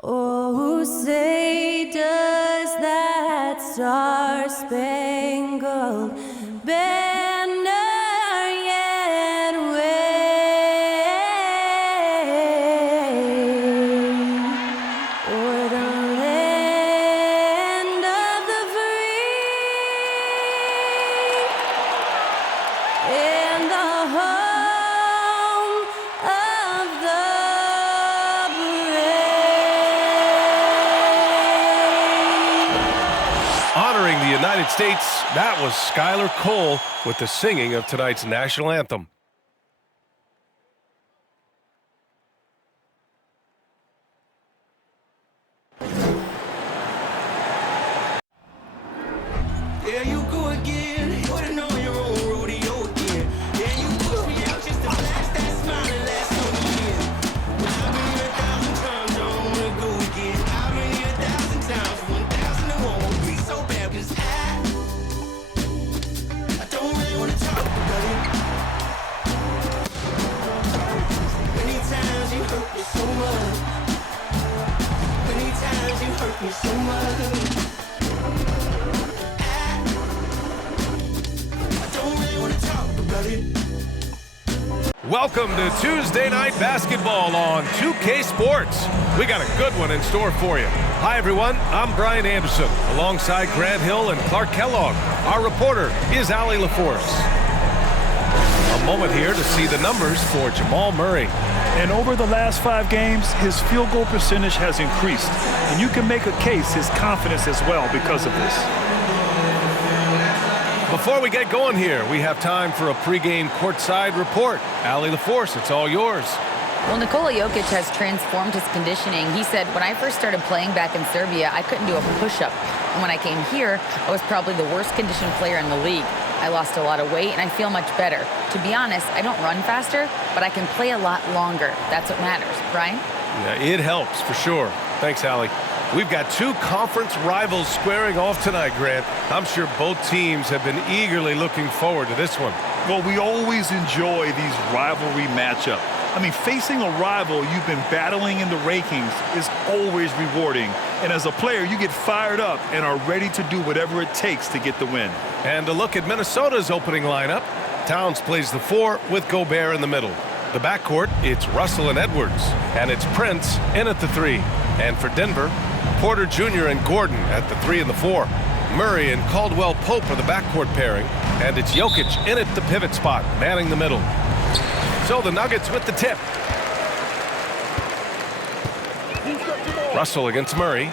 Oh, say does that star-spangled banner yet wave o'er the land of the free and the home of the Honoring the United States, that was Skylar Cole with the singing of tonight's national anthem. There you go again, putting on your own rodeo again. Yeah, you push me out just to blast that smile and last on the year. I've been here 1,000 times, I don't wanna go again. I've been here 1,000 times, 1,001 won't be so bad, 'cause I don't really wanna talk about it. Many times you hurt me so much. Many times you hurt me so much. Welcome to Tuesday Night Basketball on 2K Sports. We got a good one in store for you. Hi, everyone. I'm Brian Anderson, alongside Grant Hill and Clark Kellogg. Our reporter is Allie LaForce. A moment here to see the numbers for Jamal Murray. And over the last 5 games, his field goal percentage has increased. And you can make a case his confidence as well because of this. Before we get going here, we have time for a pregame courtside report. Allie LaForce, it's all yours. Well, Nikola Jokic has transformed his conditioning. He said, when I first started playing back in Serbia, I couldn't do a push-up. And when I came here, I was probably the worst conditioned player in the league. I lost a lot of weight, and I feel much better. To be honest, I don't run faster, but I can play a lot longer. That's what matters. Brian? Yeah, it helps for sure. Thanks, Allie. We've got 2 conference rivals squaring off tonight, Grant. I'm sure both teams have been eagerly looking forward to this one. Well, we always enjoy these rivalry matchups. I mean, facing a rival you've been battling in the rankings is always rewarding. And as a player, you get fired up and are ready to do whatever it takes to get the win. And to look at Minnesota's opening lineup, Towns plays the 4 with Gobert in the middle. The backcourt, it's Russell and Edwards, and it's Prince in at the 3. And for Denver, Porter Jr. and Gordon at the 3 and the 4. Murray and Caldwell Pope are the backcourt pairing, and it's Jokic in at the pivot spot, manning the middle. So the Nuggets with the tip. Russell against Murray.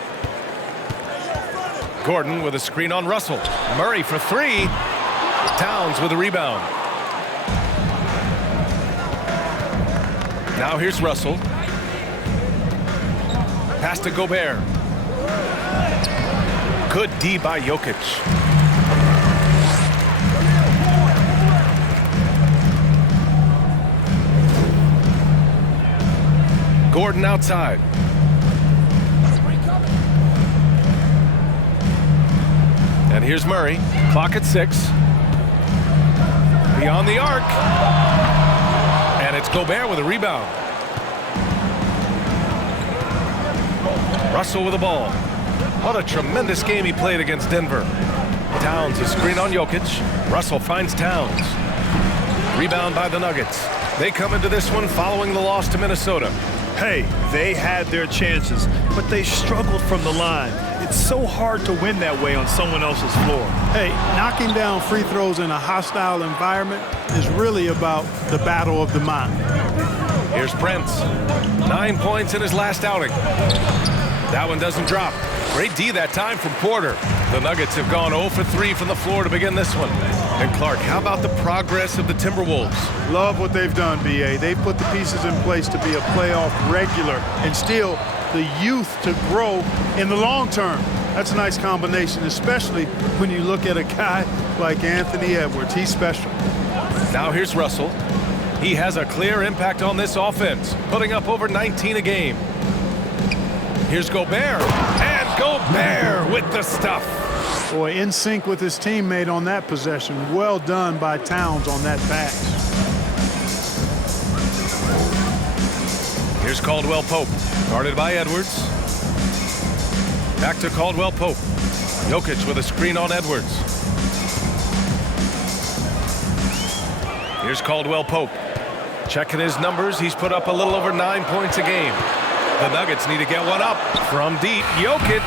Gordon with a screen on Russell. Murray for 3. Towns with a rebound. Now here's Russell. Pass to Gobert. Good D by Jokic. Gordon outside. And here's Murray. Clock at 6. Beyond the arc. And it's Gobert with a rebound. Russell with the ball. What a tremendous game he played against Denver. Towns a screen on Jokic. Russell finds Towns. Rebound by the Nuggets. They come into this one following the loss to Minnesota. Hey, they had their chances, but they struggled from the line. It's so hard to win that way on someone else's floor. Hey, knocking down free throws in a hostile environment is really about the battle of the mind. Here's Prince. 9 points in his last outing. That one doesn't drop. Great D that time from Porter. The Nuggets have gone 0 for 3 from the floor to begin this one. And Clark, how about the progress of the Timberwolves? Love what they've done, B.A. They've put the pieces in place to be a playoff regular and still the youth to grow in the long term. That's a nice combination, especially when you look at a guy like Anthony Edwards. He's special. Now here's Russell. He has a clear impact on this offense, putting up over 19 a game. Here's Gobert, and Gobert with the stuff. Boy, in sync with his teammate on that possession. Well done by Towns on that pass. Here's Caldwell Pope, guarded by Edwards. Back to Caldwell Pope. Jokic with a screen on Edwards. Here's Caldwell Pope. Checking his numbers, he's put up a little over 9 points a game. The Nuggets need to get one up from deep. Jokic.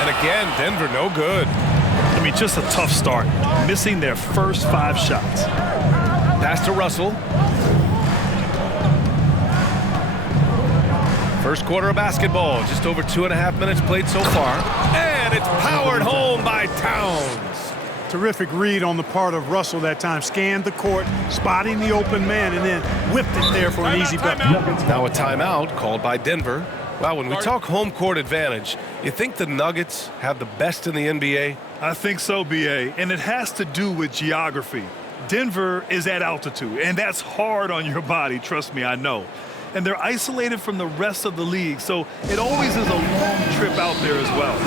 And again, Denver no good. I mean, just a tough start. Missing their first 5 shots. Pass to Russell. First quarter of basketball, just over 2.5 minutes played so far. And it's powered home by Towns. Terrific read on the part of Russell that time. Scanned the court, spotting the open man, and then whipped it there for an easy bucket. Now a timeout called by Denver. Well, when we talk home court advantage, you think the Nuggets have the best in the NBA? I think so, B.A., and it has to do with geography. Denver is at altitude, and that's hard on your body, trust me, I know. And they're isolated from the rest of the league, so it always is a long trip out there as well.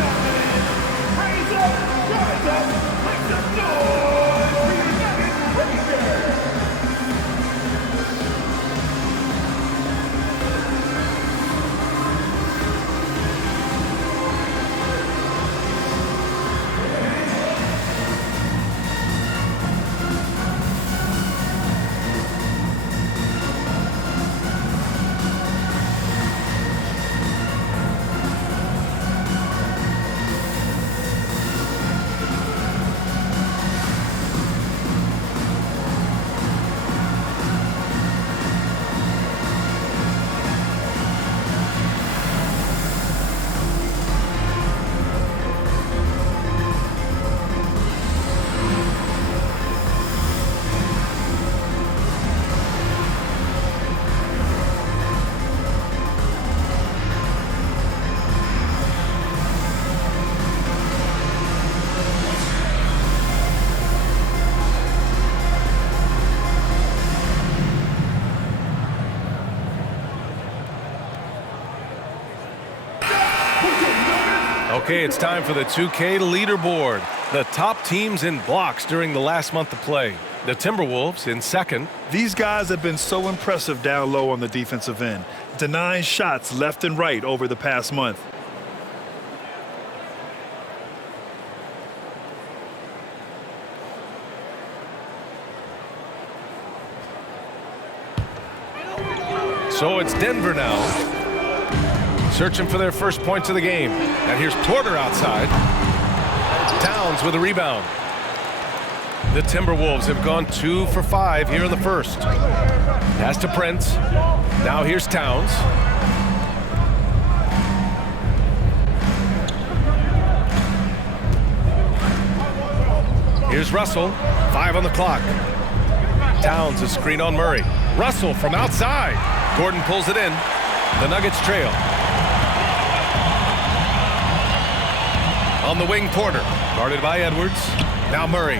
Okay, it's time for the 2K leaderboard. The top teams in blocks during the last month of play. The Timberwolves in second. These guys have been so impressive down low on the defensive end, denying shots left and right over the past month. So it's Denver now. Searching for their first points of the game. And here's Porter outside. Towns with a rebound. The Timberwolves have gone 2 for 5 here in the first. Pass to Prince. Now here's Towns. Here's Russell. 5 on the clock. Towns a screen on Murray. Russell from outside. Gordon pulls it in. The Nuggets trail. On the wing, Porter. Guarded by Edwards. Now Murray.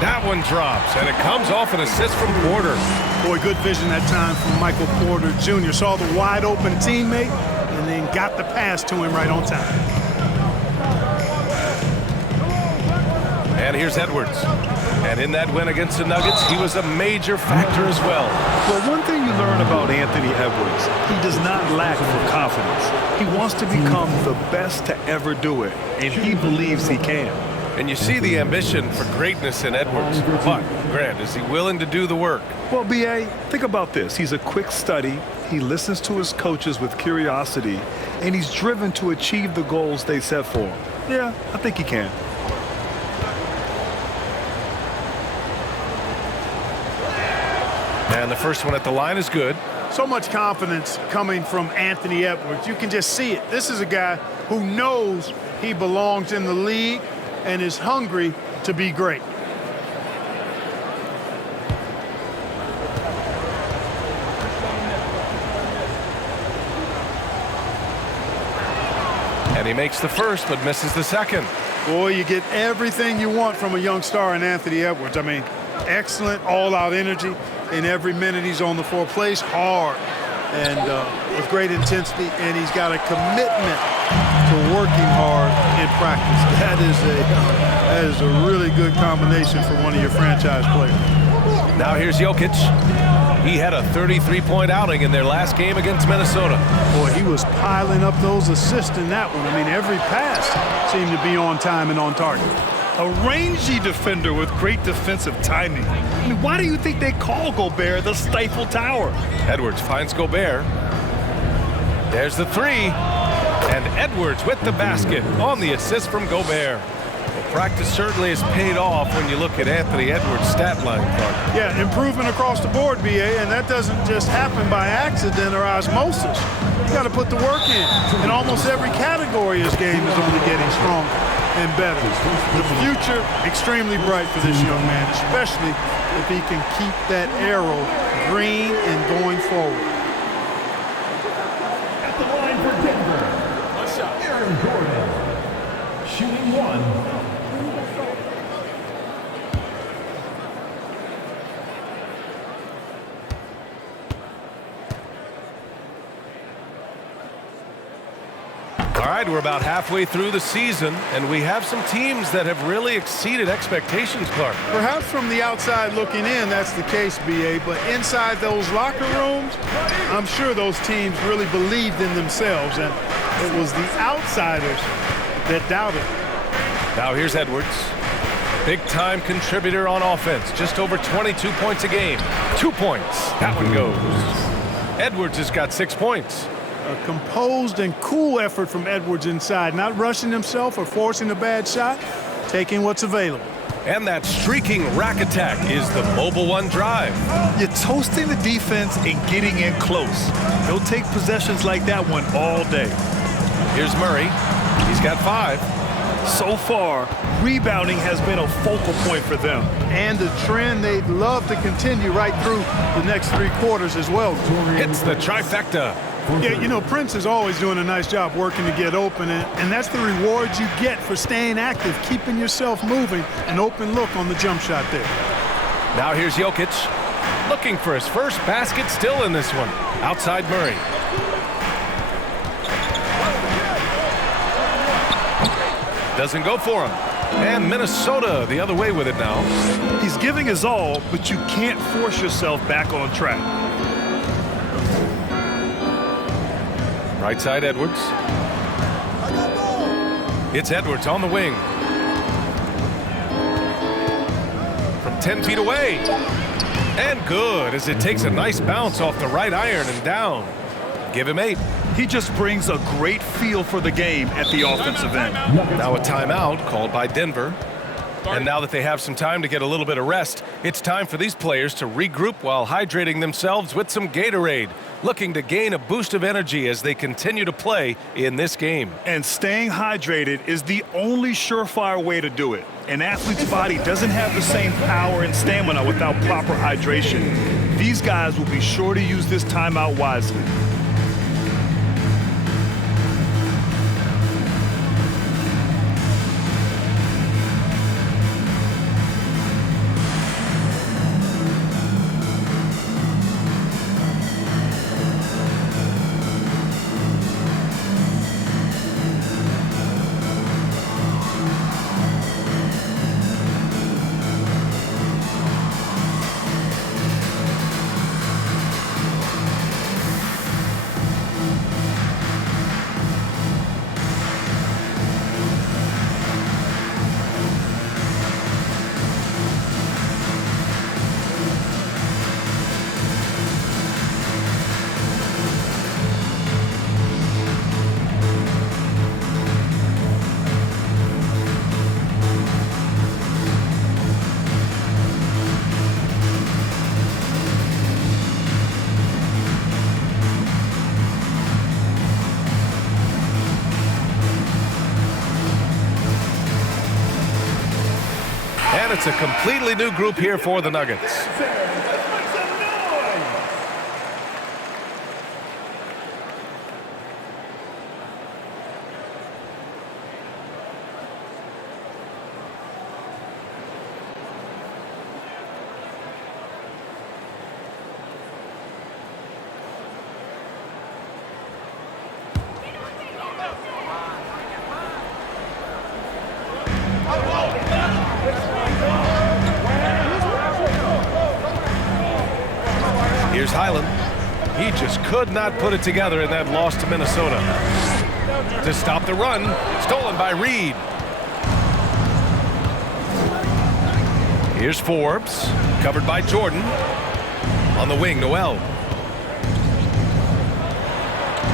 That one drops, and it comes off an assist from Porter. Boy, good vision that time from Michael Porter Jr. Saw the wide open teammate and then got the pass to him right on time. And here's Edwards. And in that win against the Nuggets, he was a major factor as well. Well, one thing you learn about Anthony Edwards, he does not lack for confidence. He wants to become the best to ever do it, and he believes he can. And you see the ambition for greatness in Edwards. But, Grant, is he willing to do the work? Well, B.A., think about this. He's a quick study. He listens to his coaches with curiosity, and he's driven to achieve the goals they set for him. Yeah, I think he can. And the first one at the line is good. So much confidence coming from Anthony Edwards. You can just see it. This is a guy who knows he belongs in the league and is hungry to be great. And he makes the first, but misses the second. Boy, you get everything you want from a young star in Anthony Edwards. I mean, excellent all-out energy in every minute he's on the floor. Plays hard and with great intensity, and he's got a commitment to working hard in practice. That is a really good combination for one of your franchise players. Now here's Jokic. He had a 33-point outing in their last game against Minnesota. Boy, he was piling up those assists in that one. I mean, every pass seemed to be on time and on target. A rangy defender with great defensive timing. I mean, why do you think they call Gobert the Stifle Tower? Edwards finds Gobert. There's the three. And Edwards with the basket on the assist from Gobert. Well, practice certainly has paid off when you look at Anthony Edwards' stat line, Clark. Yeah, improvement across the board, BA, and that doesn't just happen by accident or osmosis. You got to put the work in. In almost every category, his game is only getting stronger and better. The future, extremely bright for this young man, especially if he can keep that arrow green and going forward. At the line for Denver, Aaron Gordon, shooting one. All right, we're about halfway through the season, and we have some teams that have really exceeded expectations, Clark. Perhaps from the outside looking in, that's the case, BA, but inside those locker rooms, I'm sure those teams really believed in themselves, and it was the outsiders that doubted. Now here's Edwards. Big-time contributor on offense, just over 22 points a game. 2 points. That one goes. Edwards has got 6 points. A composed and cool effort from Edwards inside, not rushing himself or forcing a bad shot, taking what's available. And that streaking rack attack is the mobile one drive. You're toasting the defense and getting in close. He'll take possessions like that one all day. Here's Murray. He's got 5. So far, rebounding has been a focal point for them. And a trend they'd love to continue right through the next 3 quarters as well. Hits the trifecta. Yeah, you know, Prince is always doing a nice job working to get open, and that's the reward you get for staying active, keeping yourself moving, an open look on the jump shot there. Now here's Jokic, looking for his first basket still in this one. Outside Murray. Doesn't go for him. And Minnesota the other way with it now. He's giving his all, but you can't force yourself back on track. Right side Edwards. It's Edwards on the wing. From 10 feet away. And good as it takes a nice bounce off the right iron and down. Give him 8. He just brings a great feel for the game at the offensive end. Now a timeout called by Denver. And now that they have some time to get a little bit of rest, it's time for these players to regroup while hydrating themselves with some Gatorade, looking to gain a boost of energy as they continue to play in this game. And staying hydrated is the only surefire way to do it. An athlete's body doesn't have the same power and stamina without proper hydration. These guys will be sure to use this timeout wisely. And it's a completely new group here for the Nuggets. Here's Highland. He just could not put it together in that loss to Minnesota. To stop the run, stolen by Reed. Here's Forbes, covered by Jordan. On the wing, Noel.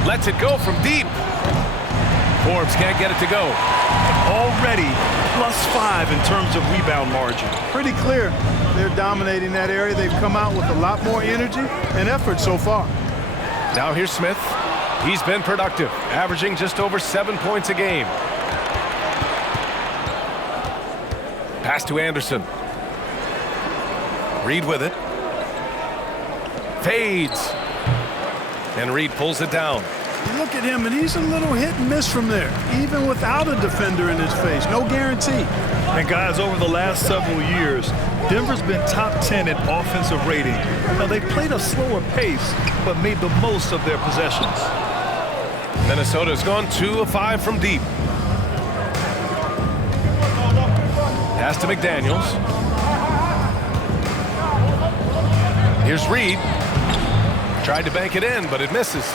Lets it go from deep. Forbes can't get it to go. Already +5 in terms of rebound margin. Pretty clear they're dominating that area. They've come out with a lot more energy and effort so far. Now here's Smith. He's been productive, averaging just over 7 points a game. Pass to Anderson. Reed with it. Fades. And Reed pulls it down. You look at him, and he's a little hit and miss from there, even without a defender in his face. No guarantee. And guys, over the last several years, Denver's been top 10 in offensive rating. Now, they played a slower pace, but made the most of their possessions. Minnesota's gone 2 of 5 from deep. Pass to McDaniels. Here's Reed. Tried to bank it in, but it misses.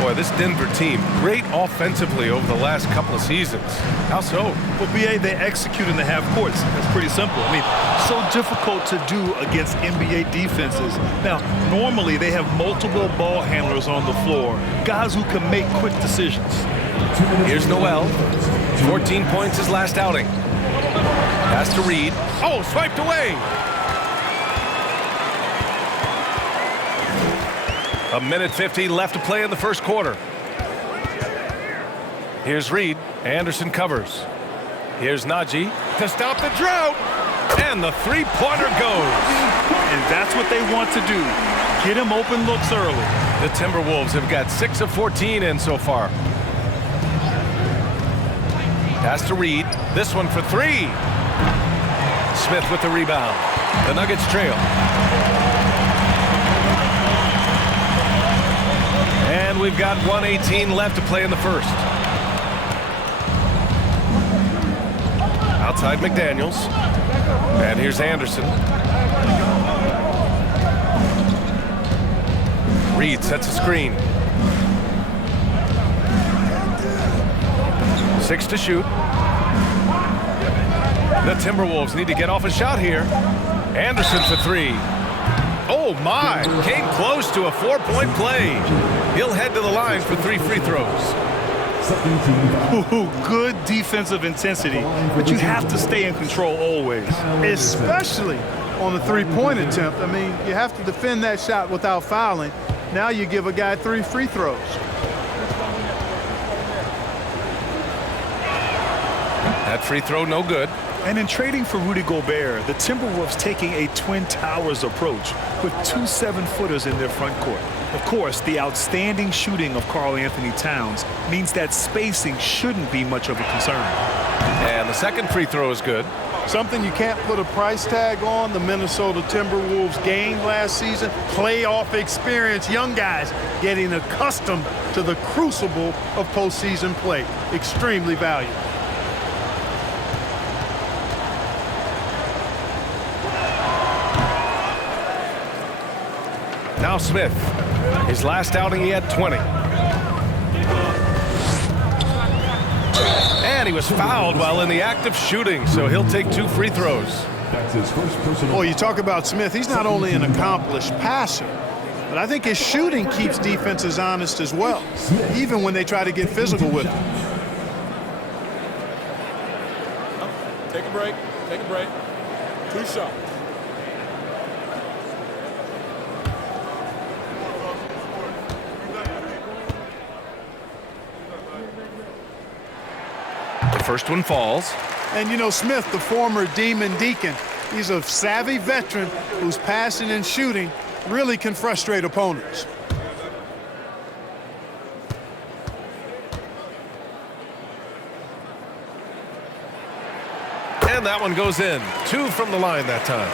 Boy, this Denver team, great offensively over the last couple of seasons. How so? Well, BA, they execute in the half courts. That's pretty simple. I mean, so difficult to do against NBA defenses. Now, normally they have multiple ball handlers on the floor, guys who can make quick decisions. Here's Noel. 14 points his last outing. Pass to Reed. Oh, swiped away. A minute 50 left to play in the first quarter. Here's Reed. Anderson covers. Here's Najee to stop the drought. And the three-pointer goes. And that's what they want to do. Get him open looks early. The Timberwolves have got 6 of 14 in so far. Pass to Reed. This one for 3. Smith with the rebound. The Nuggets trail. And we've got 1:18 left to play in the first. Outside McDaniels. And here's Anderson. Reed sets a screen. 6 to shoot. The Timberwolves need to get off a shot here. Anderson for 3. Oh my, came close to a 4-point play. He'll head to the line for 3 free throws. Ooh, good defensive intensity, but you have to stay in control always. Especially on the three-point attempt. I mean, you have to defend that shot without fouling. Now you give a guy 3 free throws. That free throw no good. And in trading for Rudy Gobert, the Timberwolves taking a Twin Towers approach with 2 7-footers in their front court. Of course, the outstanding shooting of Karl Anthony Towns means that spacing shouldn't be much of a concern. And the second free throw is good. Something you can't put a price tag on. The Minnesota Timberwolves gained last season. Playoff experience. Young guys getting accustomed to the crucible of postseason play. Extremely valuable. Now Smith. His last outing, he had 20. And he was fouled while in the act of shooting, so he'll take 2 free throws. That's his first personal. Well, you talk about Smith. He's not only an accomplished passer, but I think his shooting keeps defenses honest as well, even when they try to get physical with him. Take a break. Take a break. 2 shots. The first one falls. And, you know, Smith, the former Demon Deacon, he's a savvy veteran whose passing and shooting really can frustrate opponents. And that one goes in. 2 from the line that time.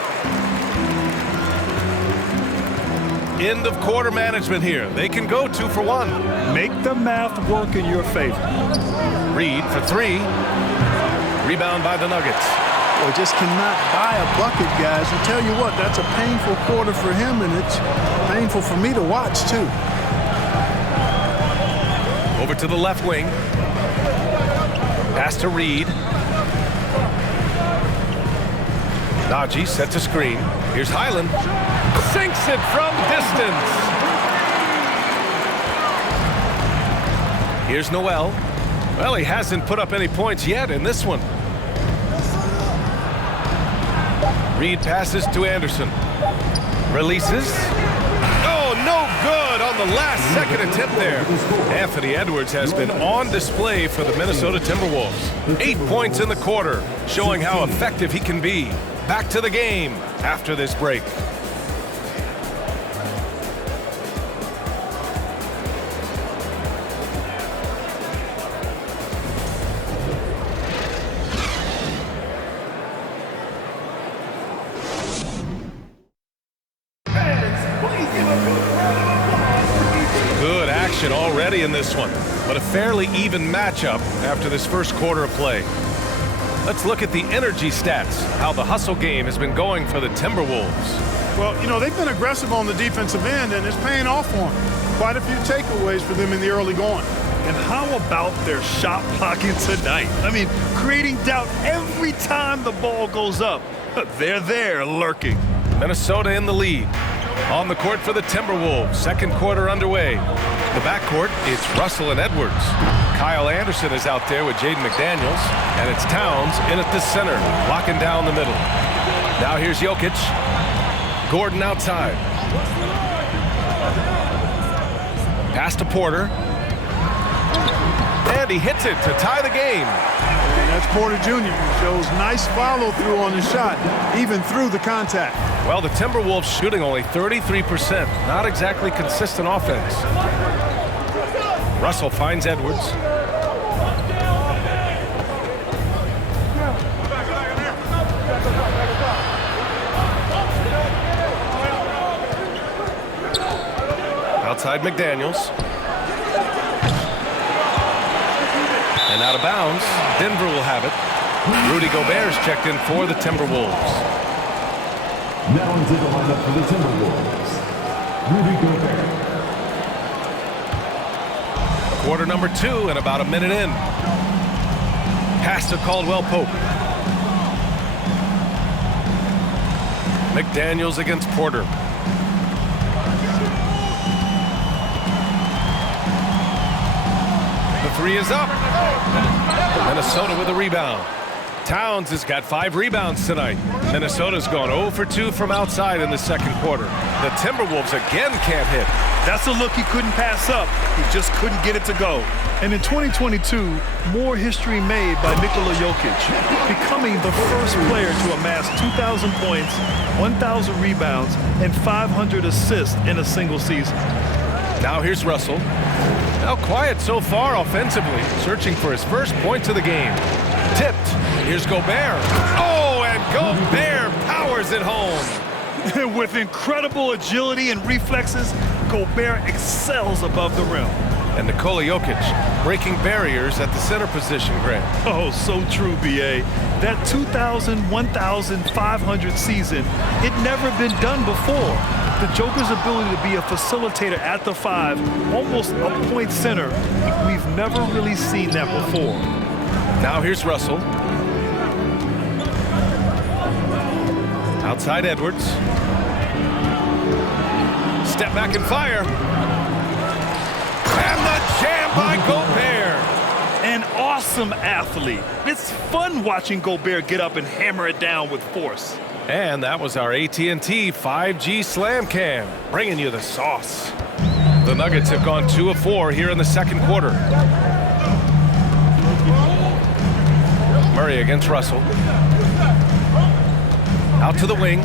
End of quarter management here. They can go 2 for 1. Make the math work in your favor. Reed for 3. Rebound by the Nuggets. Well, just cannot buy a bucket, guys. I tell you what, that's a painful quarter for him, and it's painful for me to watch, too. Over to the left wing. Pass to Reed. Najee sets a screen. Here's Highland. Sinks it from distance. Here's Noel. Well, he hasn't put up any points yet in this one. Reed passes to Anderson. Releases. Oh, no good on the last second attempt there. Anthony Edwards has been on display for the Minnesota Timberwolves. 8 points in the quarter, showing how effective he can be. Back to the game after this break. Good action already in this one, but a fairly even matchup after this first quarter of play. Let's look at the energy stats, how the hustle game has been going for the Timberwolves. Well, you know, they've been aggressive on the defensive end, and it's paying off for them. Quite a few takeaways for them in the early going. And how about their shot blocking tonight? I mean, creating doubt every time the ball goes up. They're there lurking. Minnesota in the lead. On the court for the Timberwolves, second quarter underway. The backcourt, it's Russell and Edwards. Kyle Anderson is out there with Jaden McDaniels, and it's Towns in at the center, locking down the middle. Now here's Jokic. Gordon outside. Pass to Porter. And he hits it to tie the game. And that's Porter Jr. Shows nice follow-through on the shot, even through the contact. Well, the Timberwolves shooting only 33%. Not exactly consistent offense. Russell finds Edwards. Outside McDaniels. And out of bounds. Denver will have it. Rudy Gobert's checked in for the Timberwolves. Now into the lineup for the Timberwolves, Rudy Gobert. Quarter number 2 and about a minute in. Pass to Caldwell Pope. McDaniels against Porter. The three is up. Minnesota with a rebound. Towns has got 5 rebounds tonight. Minnesota's gone 0 for 2 from outside in the second quarter. The Timberwolves again can't hit. That's a look he couldn't pass up. He just couldn't get it to go. And in 2022, more history made by Nikola Jokic, becoming the first player to amass 2,000 points, 1,000 rebounds, and 500 assists in a single season. Now here's Russell. Now quiet so far offensively, searching for his first points of the game. Tipped. Here's Gobert. Oh, and Gobert powers it home. With incredible agility and reflexes, Gobert excels above the rim. And Nikola Jokic breaking barriers at the center position, Grant. Oh, so true, B.A. That 2,000, 1,500 season, it never been done before. The Joker's ability to be a facilitator at the 5, almost a point center, we've never really seen that before. Now here's Russell. Outside Edwards. Step back and fire. And the jam by Gobert. An awesome athlete. It's fun watching Gobert get up and hammer it down with force. And that was our AT&T 5G Slam Cam, bringing you the sauce. The Nuggets have gone 2 of 4 here in the second quarter. Murray against Russell. Out to the wing.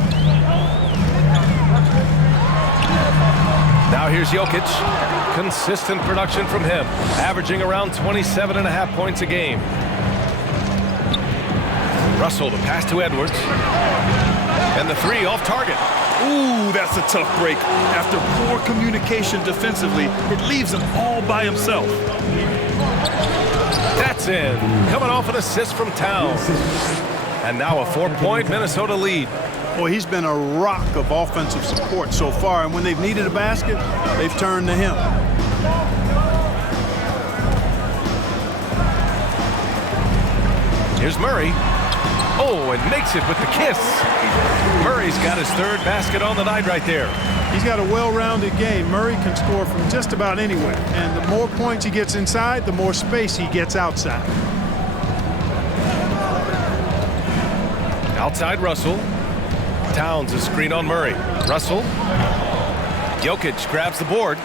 Now here's Jokic. Consistent production from him, averaging around 27.5 points a game. Russell, the pass to Edwards. And the 3 off target. Ooh, that's a tough break. After poor communication defensively, it leaves him all by himself. That's in. Coming off an assist from Towns. And now a 4-point Minnesota lead. Boy, he's been a rock of offensive support so far, and when they've needed a basket, they've turned to him. Here's Murray. Oh, and makes it with the kiss. Murray's got his third basket on the night right there. He's got a well-rounded game. Murray can score from just about anywhere, and the more points he gets inside, the more space he gets outside. Outside Russell. Towns a screen on Murray. Russell. Jokic grabs the board.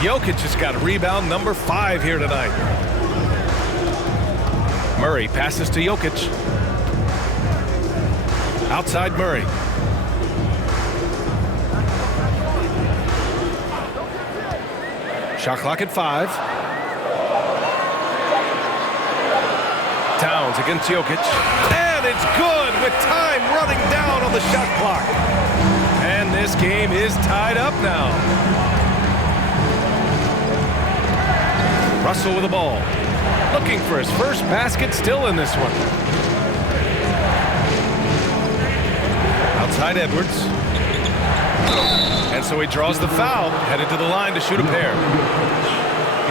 Jokic has got rebound number 5 here tonight. Murray passes to Jokic. Outside Murray. Shot clock at 5. Towns against Jokic. And it's good with time running down on the shot clock. And this game is tied up now. Russell with the ball. Looking for his first basket, still in this one. Outside Edwards. And so he draws the foul, headed to the line to shoot a pair.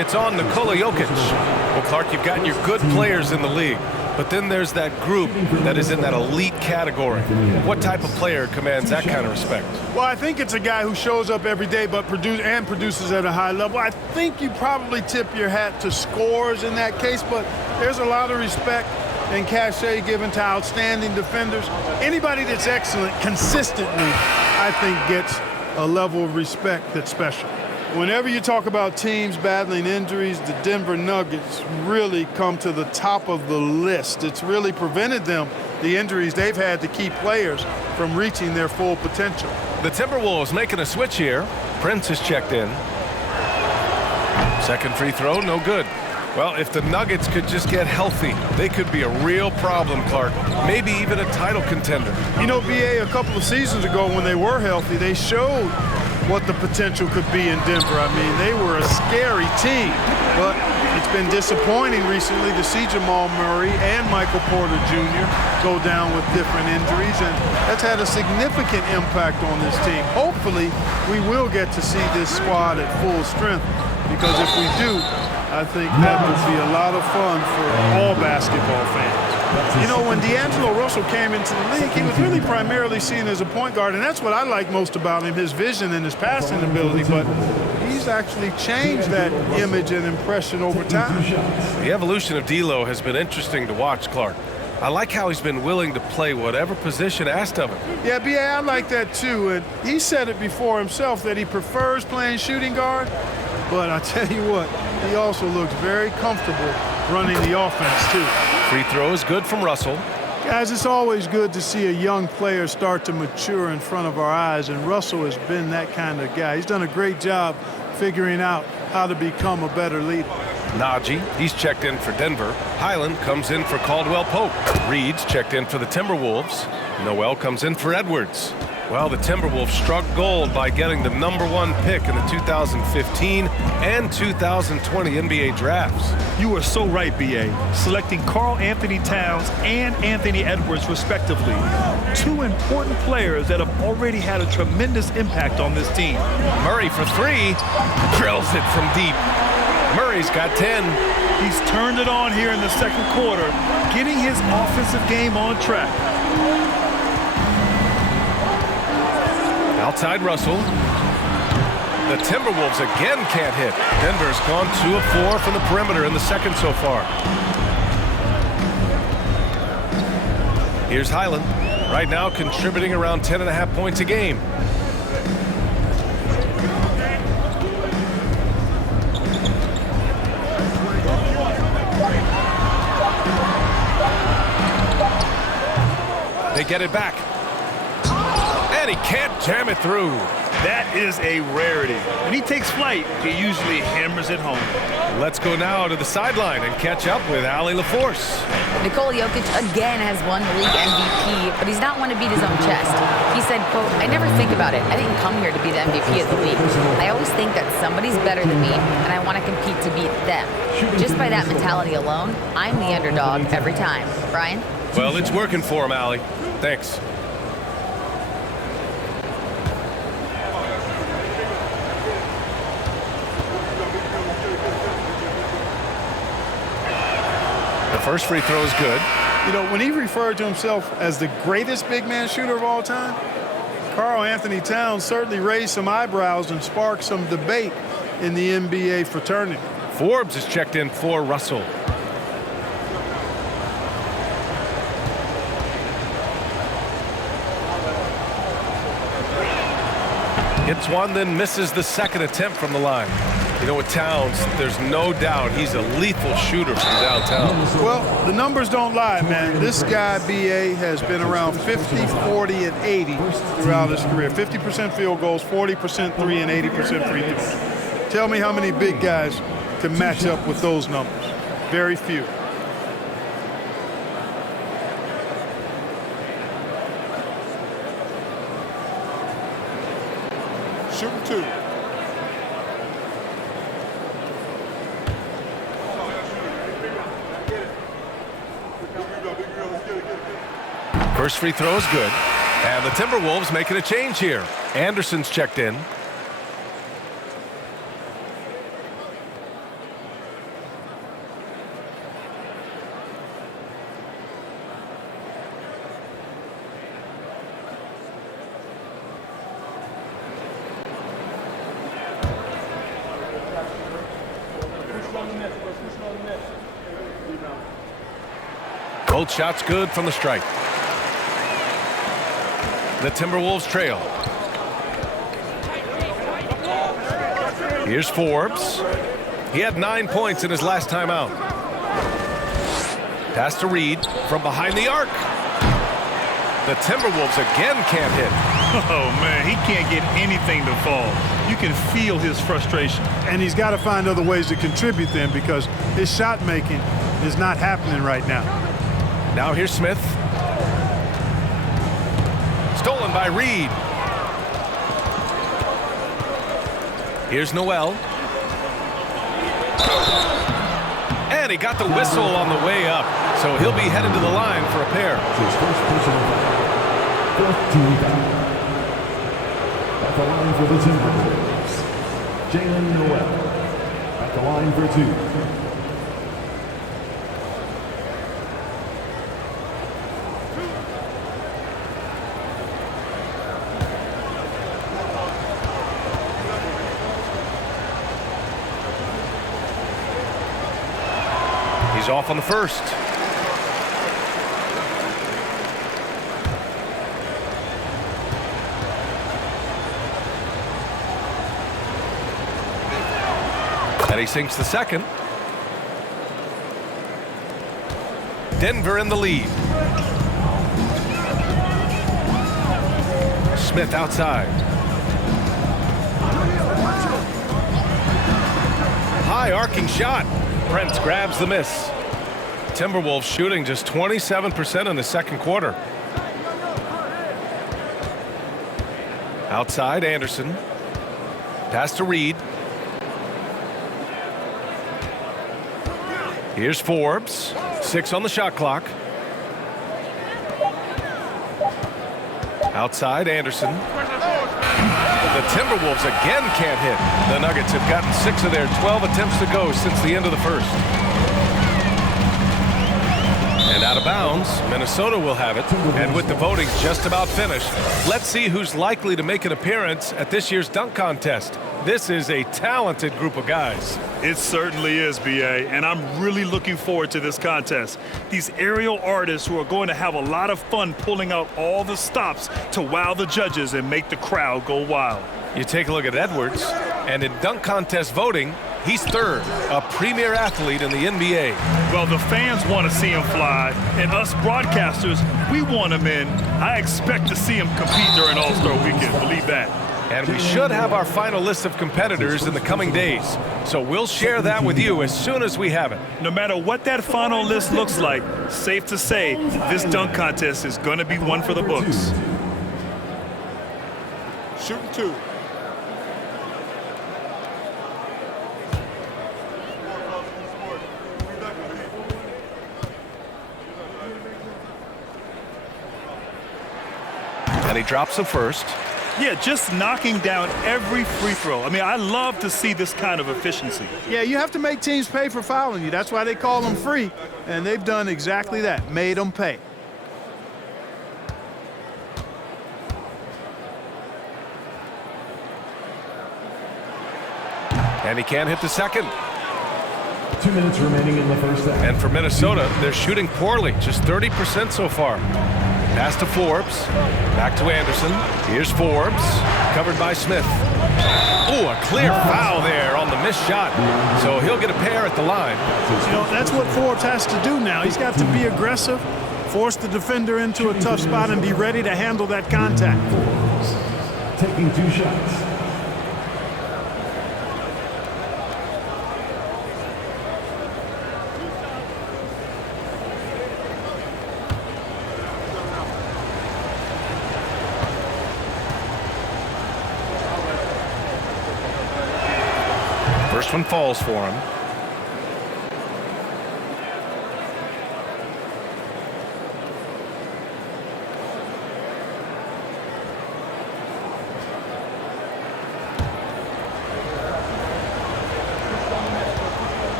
It's on Nikola Jokic. Well, Clark, you've got your good players in the league, but then there's that group that is in that elite category. What type of player commands that kind of respect? Well, I think it's a guy who shows up every day but produces at a high level. I think you probably tip your hat to scores in that case, but there's a lot of respect and cachet given to outstanding defenders. Anybody that's excellent consistently, I think, gets a level of respect that's special. Whenever you talk about teams battling injuries, the Denver Nuggets really come to the top of the list. It's really prevented them, the injuries they've had to keep players from reaching their full potential. The Timberwolves making a switch here. Prince is checked in. Second free throw, no good. Well, if the Nuggets could just get healthy, they could be a real problem, Clark. Maybe even a title contender. You know, BA, a couple of seasons ago when they were healthy, they showed what the potential could be in Denver. I mean, they were a scary team, but it's been disappointing recently to see Jamal Murray and Michael Porter Jr. go down with different injuries, and that's had a significant impact on this team. Hopefully, we will get to see this squad at full strength, because if we do, I think that would be a lot of fun for all basketball fans. You know, when D'Angelo Russell came into the league, he was really primarily seen as a point guard, and that's what I like most about him, his vision and his passing ability, but he's actually changed that image and impression over time. The evolution of D'Lo has been interesting to watch, Clark. I like how he's been willing to play whatever position asked of him. Yeah, B.A., I like that too, and he said it before himself that he prefers playing shooting guard, but I tell you what, he also looks very comfortable running the offense too. Free throw is good from Russell. Guys, it's always good to see a young player start to mature in front of our eyes, and Russell has been that kind of guy. He's done a great job figuring out how to become a better leader. Najee, he's checked in for Denver. Highland comes in for Caldwell Pope. Reed's checked in for the Timberwolves. Noel comes in for Edwards. Well, the Timberwolves struck gold by getting the #1 pick in the 2015 and 2020 NBA drafts. You are so right, B.A. Selecting Karl Anthony Towns and Anthony Edwards, respectively. Two important players that have already had a tremendous impact on this team. Murray for 3. Drills it from deep. Murray's got 10. He's turned it on here in the second quarter, getting his offensive game on track. Outside Russell. The Timberwolves again can't hit. Denver's gone 2 of 4 from the perimeter in the second so far. Here's Highland. Right now contributing around 10.5 points a game. They get it back. And he can't jam it through. That is a rarity. When he takes flight, he usually hammers it home. Let's go now to the sideline and catch up with Allie LaForce. Nikola Jokic again has won the league MVP, but he's not one to beat his own chest. He said, quote, "I never think about it. I didn't come here to be the MVP of the league. I always think that somebody's better than me, and I want to compete to beat them. Just by that mentality alone, I'm the underdog every time." Brian? Well, it's working for him, Allie. Thanks. The first free throw is good. You know, when he referred to himself as the greatest big man shooter of all time, Karl Anthony Towns certainly raised some eyebrows and sparked some debate in the NBA fraternity. Forbes is checked in for Russell. Hits one, then misses the second attempt from the line. You know, with Towns, there's no doubt he's a lethal shooter from downtown. Well, the numbers don't lie, man. This guy, B.A., has been around 50, 40, and 80 throughout his career. 50% field goals, 40% three, and 80% free throws. Tell me how many big guys can match up with those numbers. Very few. Shooting 2. First free throw is good. And the Timberwolves making a change here. Anderson's checked in. Both shots good from the stripe. The Timberwolves trail. Here's Forbes. He had 9 points in his last time out. Pass to Reed from behind the arc. The Timberwolves again can't hit. Oh, man, he can't get anything to fall. You can feel his frustration. And he's got to find other ways to contribute then, because his shot making is not happening right now. Now here's Smith. Stolen by Reed. Here's Noel. And he got the whistle on the way up, so he'll be headed to the line for a pair. His first personal foul. Fourth team foul. At the line for the Timberwolves, Jalen Noel. At the line for 2. He's off on the first. And he sinks the second. Denver in the lead. Smith outside. High arcing shot. Prince grabs the miss. Timberwolves shooting just 27% in the second quarter. Outside, Anderson. Pass to Reed. Here's Forbes. 6 on the shot clock. Outside, Anderson. The Timberwolves again can't hit. The Nuggets have gotten 6 of their 12 attempts to go since the end of the first. And out of bounds, Minnesota will have it. And with the voting just about finished, let's see who's likely to make an appearance at this year's dunk contest. This is a talented group of guys. It certainly is, B.A., and I'm really looking forward to this contest. These aerial artists who are going to have a lot of fun pulling out all the stops to wow the judges and make the crowd go wild. You take a look at Edwards, and in dunk contest voting, he's third, a premier athlete in the NBA. Well, the fans want to see him fly, and us broadcasters, we want him in. I expect to see him compete during All-Star Weekend, believe that. And we should have our final list of competitors in the coming days. So we'll share that with you as soon as we have it. No matter what that final list looks like, safe to say, this dunk contest is going to be one for the books. Shooting 2. And he drops the first. Yeah, just knocking down every free throw. I mean, I love to see this kind of efficiency. Yeah, you have to make teams pay for fouling you. That's why they call them free, and they've done exactly that, made them pay. And he can't hit the second. 2 minutes remaining in the first half. And for Minnesota, they're shooting poorly, just 30% so far. Pass to Forbes, back to Anderson. Here's Forbes, covered by Smith. Oh, a clear foul there on the missed shot. So he'll get a pair at the line. You know, that's what Forbes has to do now. He's got to be aggressive, force the defender into a tough spot, and be ready to handle that contact. Forbes taking 2 shots. First one falls for him.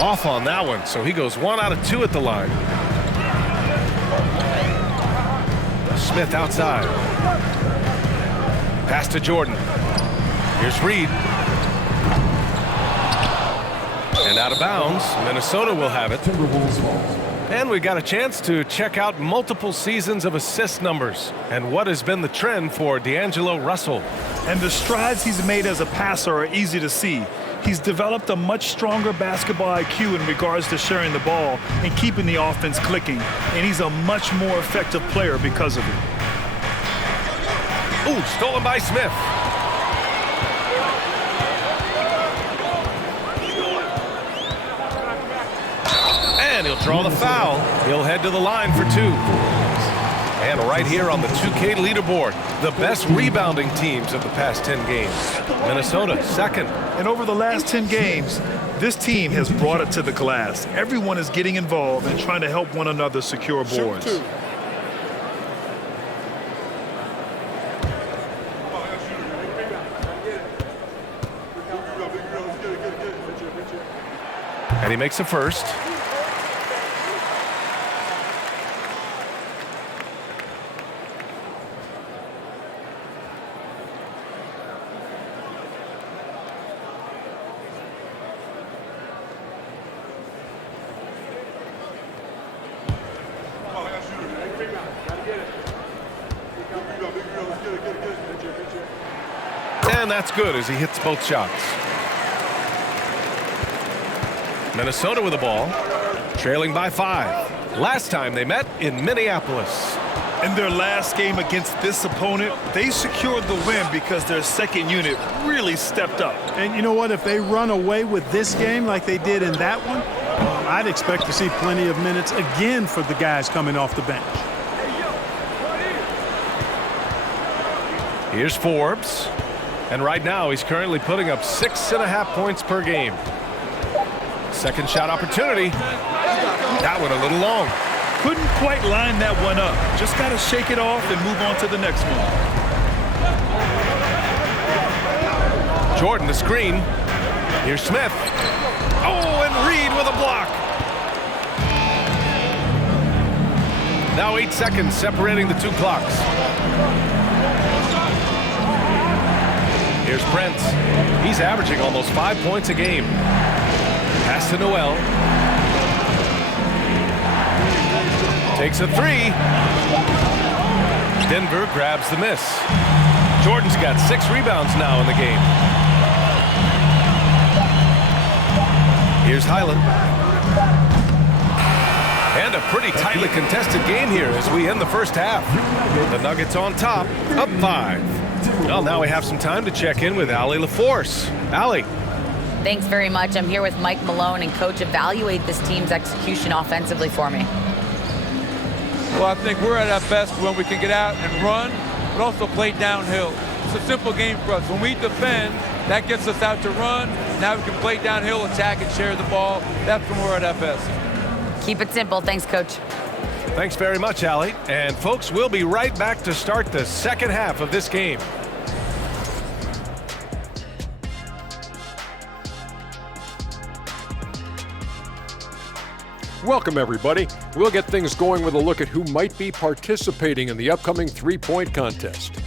Off on that one, so he goes 1 out of 2 at the line. Smith outside. Pass to Jordan. Here's Reed. And out of bounds. Minnesota will have it. Timberwolves ball. And we got a chance to check out multiple seasons of assist numbers and what has been the trend for D'Angelo Russell. And the strides he's made as a passer are easy to see. He's developed a much stronger basketball IQ in regards to sharing the ball and keeping the offense clicking. And he's a much more effective player because of it. Ooh, stolen by Smith. And he'll draw the foul. He'll head to the line for 2. And right here on the 2K leaderboard, the best rebounding teams of the past 10 games. Minnesota, second. And over the last 10 games, this team has brought it to the glass. Everyone is getting involved and trying to help one another secure boards. And he makes a first. And that's good as he hits both shots. Minnesota with the ball, trailing by 5. Last time they met in Minneapolis. In their last game against this opponent, they secured the win because their second unit really stepped up. And you know what? If they run away with this game like they did in that one, I'd expect to see plenty of minutes again for the guys coming off the bench. Here's Forbes. And right now, he's currently putting up 6.5 points per game. Second shot opportunity. That one a little long. Couldn't quite line that one up. Just got to shake it off and move on to the next one. Jordan the screen. Here's Smith. Oh, and Reed with a block. Now 8 seconds separating the 2 clocks. Here's Prince. He's averaging almost 5 points a game. Pass to Noel. Takes a 3. Denver grabs the miss. Jordan's got 6 rebounds now in the game. Here's Highland. And a pretty tightly contested game here as we end the first half. The Nuggets on top, up 5. Well, now we have some time to check in with Allie LaForce. Allie. Thanks very much. I'm here with Mike Malone, and Coach, evaluate this team's execution offensively for me. Well, I think we're at our best when we can get out and run, but also play downhill. It's a simple game for us. When we defend, that gets us out to run. Now we can play downhill, attack, and share the ball. That's when we're at our best. Keep it simple. Thanks, Coach. Thanks very much, Allie. And folks, we'll be right back to start the second half of this game. Welcome, everybody. We'll get things going with a look at who might be participating in the upcoming three-point contest.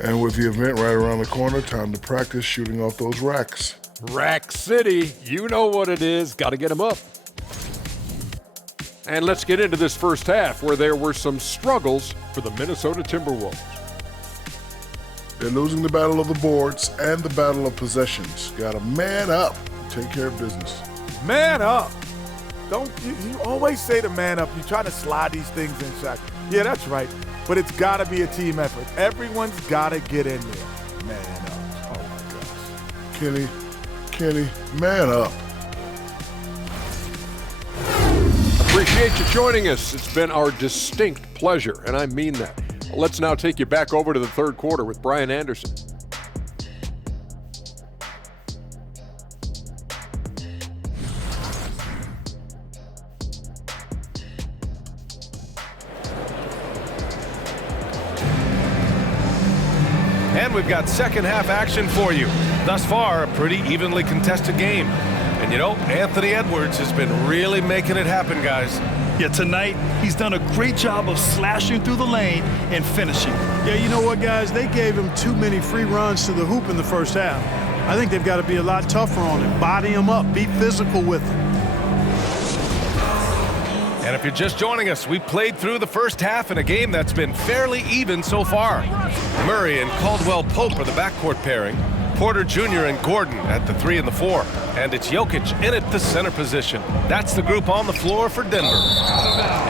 And with the event right around the corner, time to practice shooting off those racks. Rack City, you know what it is. Got to get them up. And let's get into this first half where there were some struggles for the Minnesota Timberwolves. They're losing the battle of the boards and the battle of possessions. Got to man up and take care of business. Man up. Don't you always say to man up. You try to slide these things in, Shaq. Yeah, that's right. But it's got to be a team effort. Everyone's got to get in there. Man up. Oh, my gosh. Kenny, man up. Appreciate you joining us. It's been our distinct pleasure, and I mean that. Let's now take you back over to the third quarter with Brian Anderson. And we've got second half action for you. Thus far, a pretty evenly contested game. And you know, Anthony Edwards has been really making it happen, guys. Yeah, tonight he's done a great job of slashing through the lane and finishing. Yeah, you know what, guys? They gave him too many free runs to the hoop in the first half. I think they've got to be a lot tougher on him. Body him up. Be physical with him. And if you're just joining us, we played through the first half in a game that's been fairly even so far. Murray and Caldwell Pope are the backcourt pairing. Porter Jr. and Gordon at the 3 and the 4. And it's Jokic in at the center position. That's the group on the floor for Denver.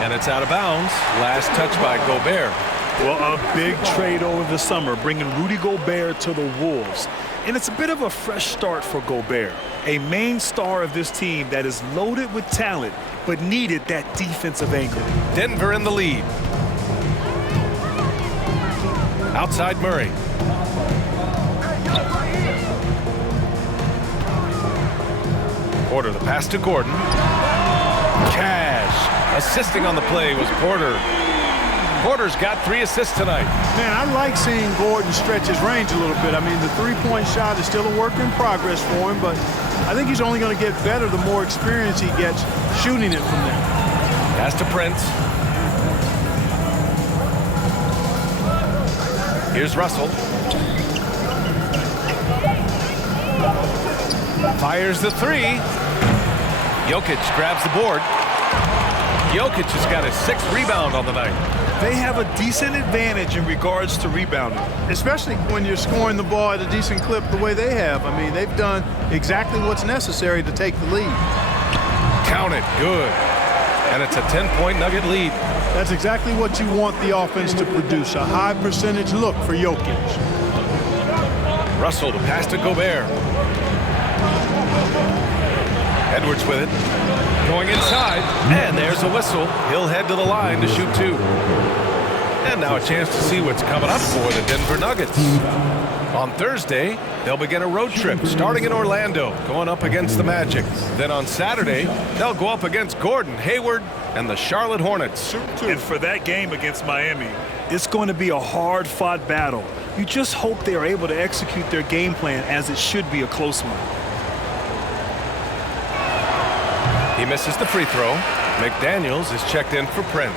And it's out of bounds. Last touch by Gobert. Well, a big trade over the summer, bringing Rudy Gobert to the Wolves. And it's a bit of a fresh start for Gobert, a main star of this team that is loaded with talent, but needed that defensive anchor. Denver in the lead. Outside Murray. Porter, the pass to Gordon. Cash. Assisting on the play was Porter. Porter's got 3 assists tonight. Man, I like seeing Gordon stretch his range a little bit. I mean, the three-point shot is still a work in progress for him, but I think he's only going to get better the more experience he gets shooting it from there. Pass to Prince. Here's Russell. Fires the 3. Jokic grabs the board. Jokic has got his 6th rebound on the night. They have a decent advantage in regards to rebounding. Especially when you're scoring the ball at a decent clip the way they have. I mean, they've done exactly what's necessary to take the lead. Count it. Good. And it's a 10-point Nugget lead. That's exactly what you want the offense to produce, a high percentage look for Jokic. Russell to pass to Gobert. Edwards with it. Going inside, and there's a whistle. He'll head to the line to shoot 2. And now a chance to see what's coming up for the Denver Nuggets. On Thursday, they'll begin a road trip starting in Orlando, going up against the Magic. Then on Saturday, they'll go up against Gordon Hayward and the Charlotte Hornets. And for that game against Miami, it's going to be a hard-fought battle. You just hope they are able to execute their game plan, as it should be a close one. He misses the free throw. McDaniels is checked in for Prince.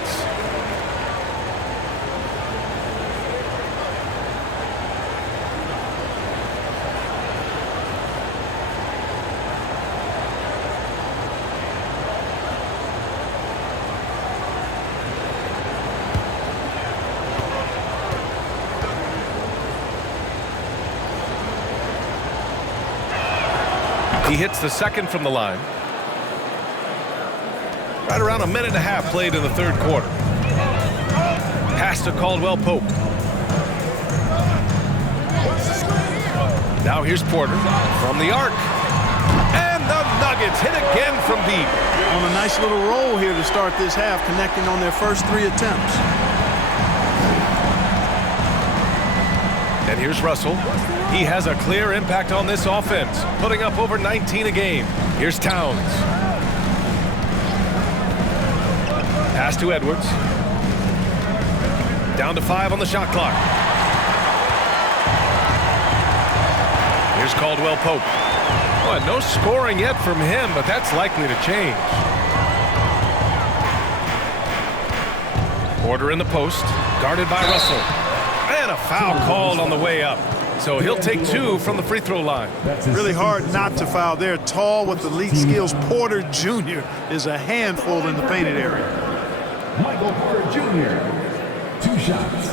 He hits the second from the line. Right around 1.5 minutes played in the third quarter. Pass to Caldwell Pope. Now here's Porter from the arc. And the Nuggets hit again from deep. On a nice little roll here to start this half, connecting on their first 3 attempts. And here's Russell. He has a clear impact on this offense, putting up over 19 a game. Here's Towns. Pass to Edwards. Down to 5 on the shot clock. Here's Caldwell Pope. Oh, no scoring yet from him, but that's likely to change. Porter in the post, guarded by Russell. And a foul called on the way up. So he'll take 2 from the free throw line. Really hard not to foul there. Tall with elite skills. Porter Jr. is a handful in the painted area. Michael Porter Jr. 2 shots.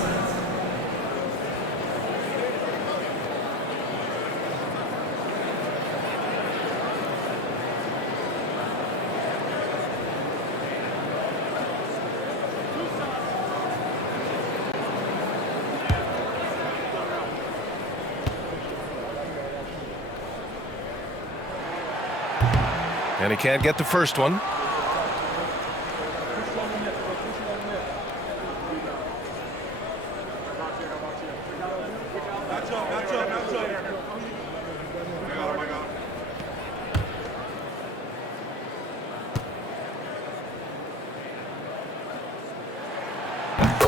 And he can't get the first one.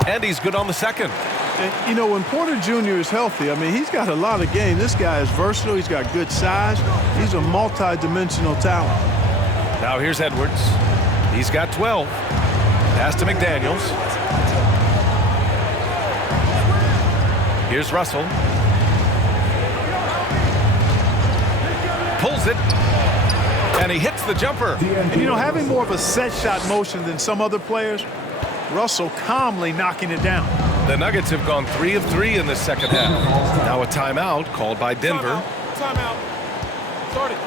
And he's good on the second. And, you know, when Porter Jr. is healthy, I mean, he's got a lot of game. This guy is versatile. He's got good size. He's a multi-dimensional talent. Now here's Edwards. He's got 12. Pass to McDaniels. Here's Russell. Pulls it. And he hits the jumper. And, you know, having more of a set shot motion than some other players, Russell calmly knocking it down. The Nuggets have gone 3 of 3 in this second half. Now a timeout called by Denver. Timeout. Start it.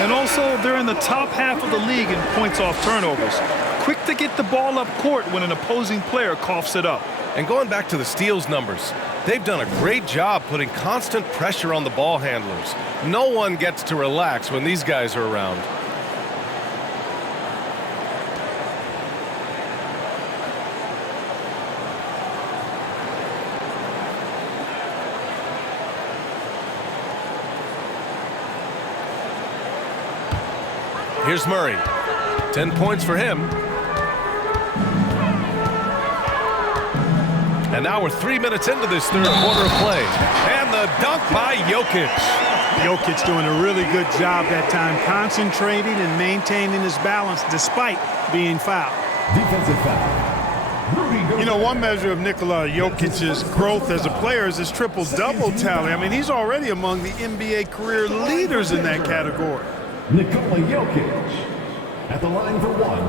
And also, they're in the top half of the league in points off turnovers. Quick to get the ball up court when an opposing player coughs it up. And going back to the steals numbers, they've done a great job putting constant pressure on the ball handlers. No one gets to relax when these guys are around. Here's Murray. 10 points for him. And now we're 3 minutes into this third quarter of play. And the dunk by Jokic. Jokic doing a really good job that time, concentrating and maintaining his balance despite being fouled. Defensive foul. You know, one measure of Nikola Jokic's growth as a player is his triple-double tally. I mean, he's already among the NBA career leaders in that category. Nikola Jokic at the line for one.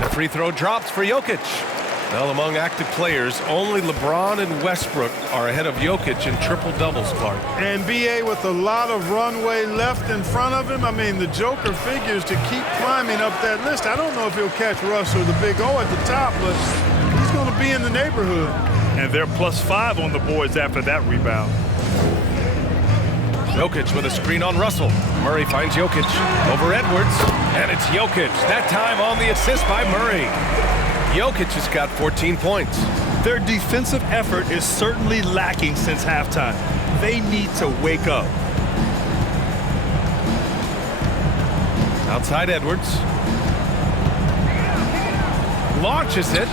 The free throw drops for Jokic. Well, among active players, only LeBron and Westbrook are ahead of Jokic in triple-doubles, Clark. And B.A. with a lot of runway left in front of him. I mean, the Joker figures to keep climbing up that list. I don't know if he'll catch Russ or the big O at the top, but he's going to be in the neighborhood. And they're +5 on the boards after that rebound. Jokic with a screen on Russell. Murray finds Jokic over Edwards, and it's Jokic. That time on the assist by Murray. Jokic has got 14 points. Their defensive effort is certainly lacking since halftime. They need to wake up. Outside Edwards. Launches it.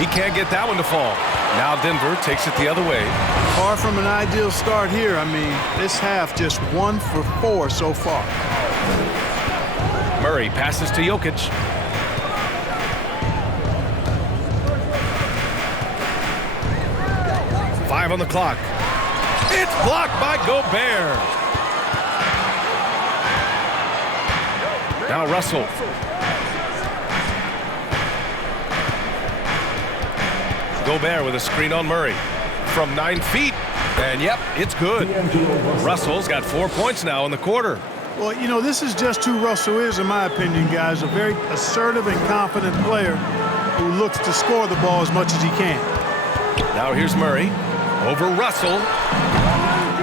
He can't get that one to fall. Now Denver takes it the other way. Far from an ideal start here. I mean, this half just 1 for 4 so far. Murray passes to Jokic. Five on the clock. It's blocked by Gobert. Now Russell. Gobert with a screen on Murray from 9 feet. And yep, it's good. Russell's got 4 points now in the quarter. Well, you know, this is just who Russell is, in my opinion, guys. A very assertive and confident player who looks to score the ball as much as he can. Now here's Murray over Russell.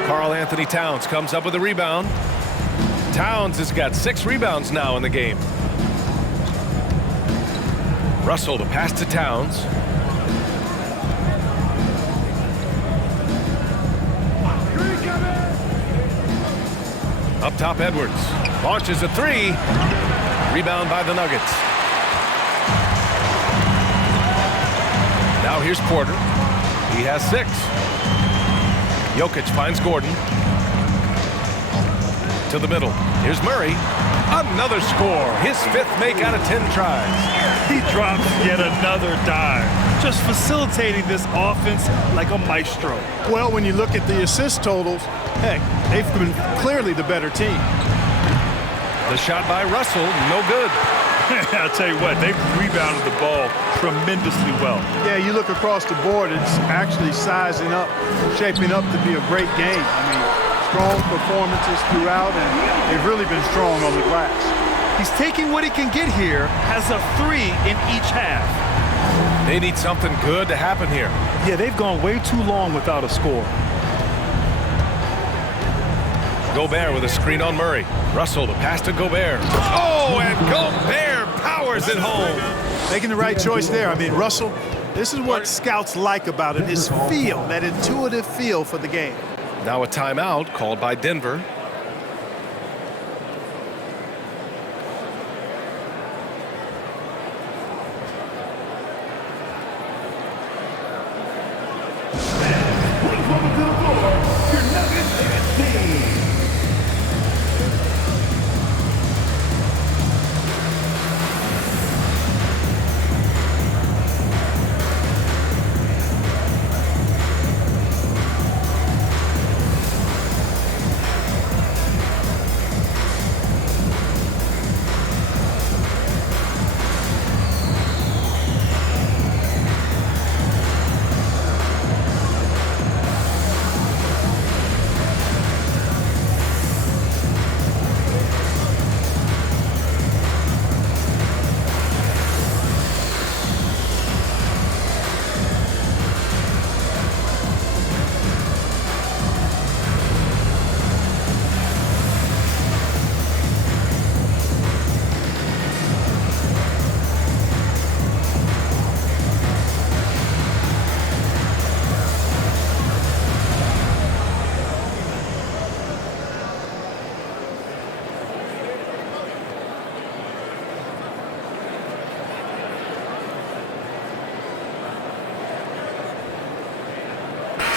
Karl Anthony Towns comes up with a rebound. Towns has got 6 rebounds now in the game. Russell the pass to Towns. Up top, Edwards launches a 3. Rebound by the Nuggets. Now here's Porter. He has 6. Jokic finds Gordon. To the middle. Here's Murray. Another score. His 5th make out of 10 tries. He drops yet another dime, just facilitating this offense like a maestro. Well, when you look at the assist totals, heck, they've been clearly the better team. The shot by Russell, no good. I'll tell you what, they've rebounded the ball tremendously well. Yeah, you look across the board, it's actually sizing up, shaping up to be a great game. I mean, strong performances throughout, and they've really been strong on the glass. He's taking what he can get here, has a 3 in each half. They need something good to happen here. Yeah, they've gone way too long without a score. Gobert with a screen on Murray. Russell the pass to Gobert. Oh, and Gobert powers it home. Making the right choice there. I mean, Russell, this is what scouts like about him, his feel, that intuitive feel for the game. Now a timeout called by Denver.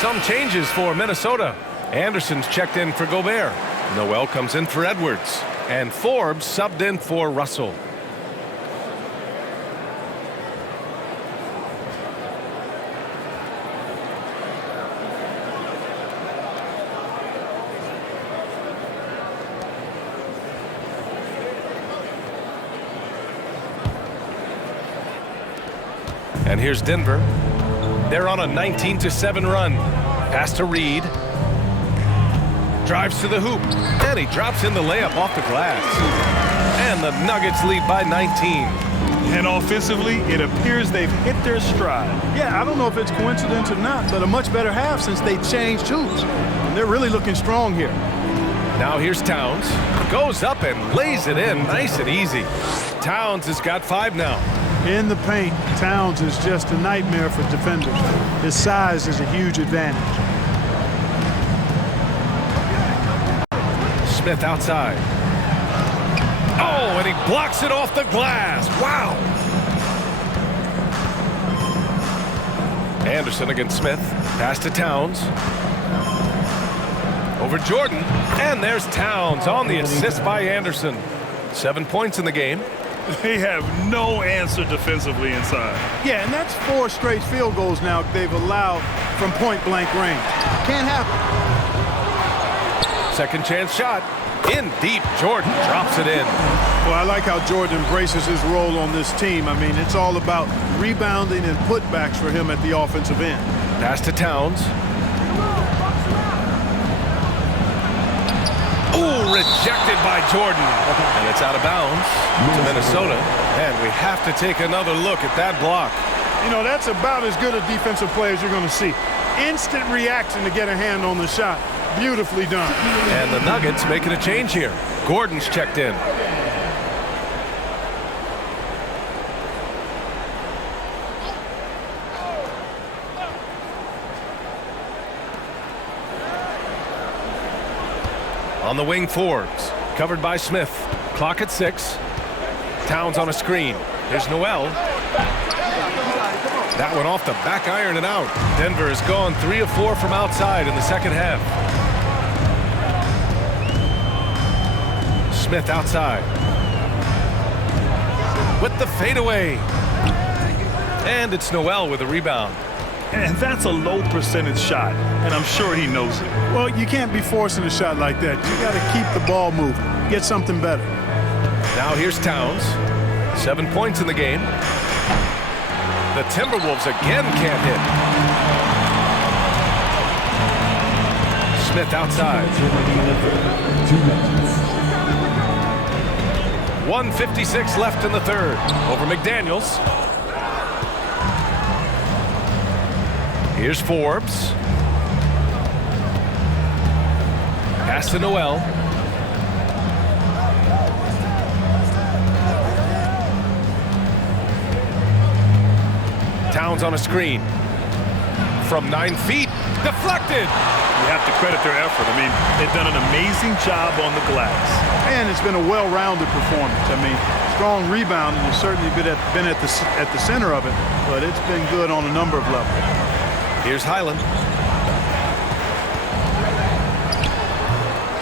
Some changes for Minnesota. Anderson's checked in for Gobert. Noel comes in for Edwards. And Forbes subbed in for Russell. And here's Denver. They're on a 19-7 run. Pass to Reed. Drives to the hoop. And he drops in the layup off the glass. And the Nuggets lead by 19. And offensively, it appears they've hit their stride. Yeah, I don't know if it's coincidence or not, but a much better half since they changed hoops. And they're really looking strong here. Now here's Towns. Goes up and lays it in nice and easy. Towns has got 5 now. In the paint, Towns is just a nightmare for defenders. His size is a huge advantage. Smith outside. Oh, and he blocks it off the glass. Wow. Anderson against Smith. Pass to Towns. Over Jordan. And there's Towns on the assist by Anderson. 7 points in the game. They have no answer defensively inside. Yeah, and that's 4 straight field goals now they've allowed from point-blank range. Can't happen. Second chance shot. In deep. Jordan drops it in. Well, I like how Jordan embraces his role on this team. I mean, it's all about rebounding and putbacks for him at the offensive end. Pass to Towns. Ooh, rejected by Jordan. And it's out of bounds to Minnesota. And we have to take another look at that block. You know, that's about as good a defensive play as you're going to see. Instant reaction to get a hand on the shot. Beautifully done. And the Nuggets making a change here. Gordon's checked in. On the wing, Forbes. Covered by Smith. Clock at 6. Towns on a screen. Here's Noel. That one off the back iron and out. Denver has gone 3 of 4 from outside in the second half. Smith outside. With the fadeaway. And it's Noel with a rebound. And that's a low percentage shot, and I'm sure he knows it. Well, you can't be forcing a shot like that. You got to keep the ball moving. Get something better. Now here's Towns. 7 points in the game. The Timberwolves again can't hit. Smith outside. 1:56 left in the third. Over McDaniels. Here's Forbes. Pass to Noel. Towns on a screen. From 9 feet. Deflected. You have to credit their effort. I mean, they've done an amazing job on the glass. And it's been a well-rounded performance. I mean, strong rebounding has certainly been at the center of it, but it's been good on a number of levels. Here's Highland.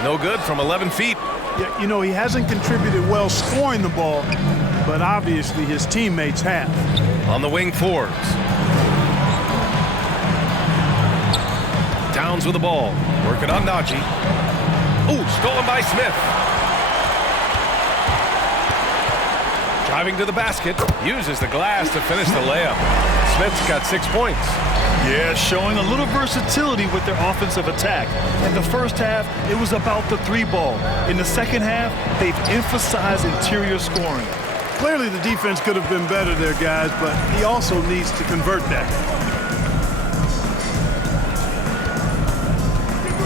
No good from 11 feet. Yeah, you know, he hasn't contributed well scoring the ball, but obviously his teammates have. On the wing, Forbes. Towns with the ball. Working on Najee. Ooh, stolen by Smith. Driving to the basket. Uses the glass to finish the layup. Smith's got 6 points. Yeah, showing a little versatility with their offensive attack. In the first half, it was about the 3-ball. In the second half, they've emphasized interior scoring. Clearly the defense could have been better there, guys, but he also needs to convert that.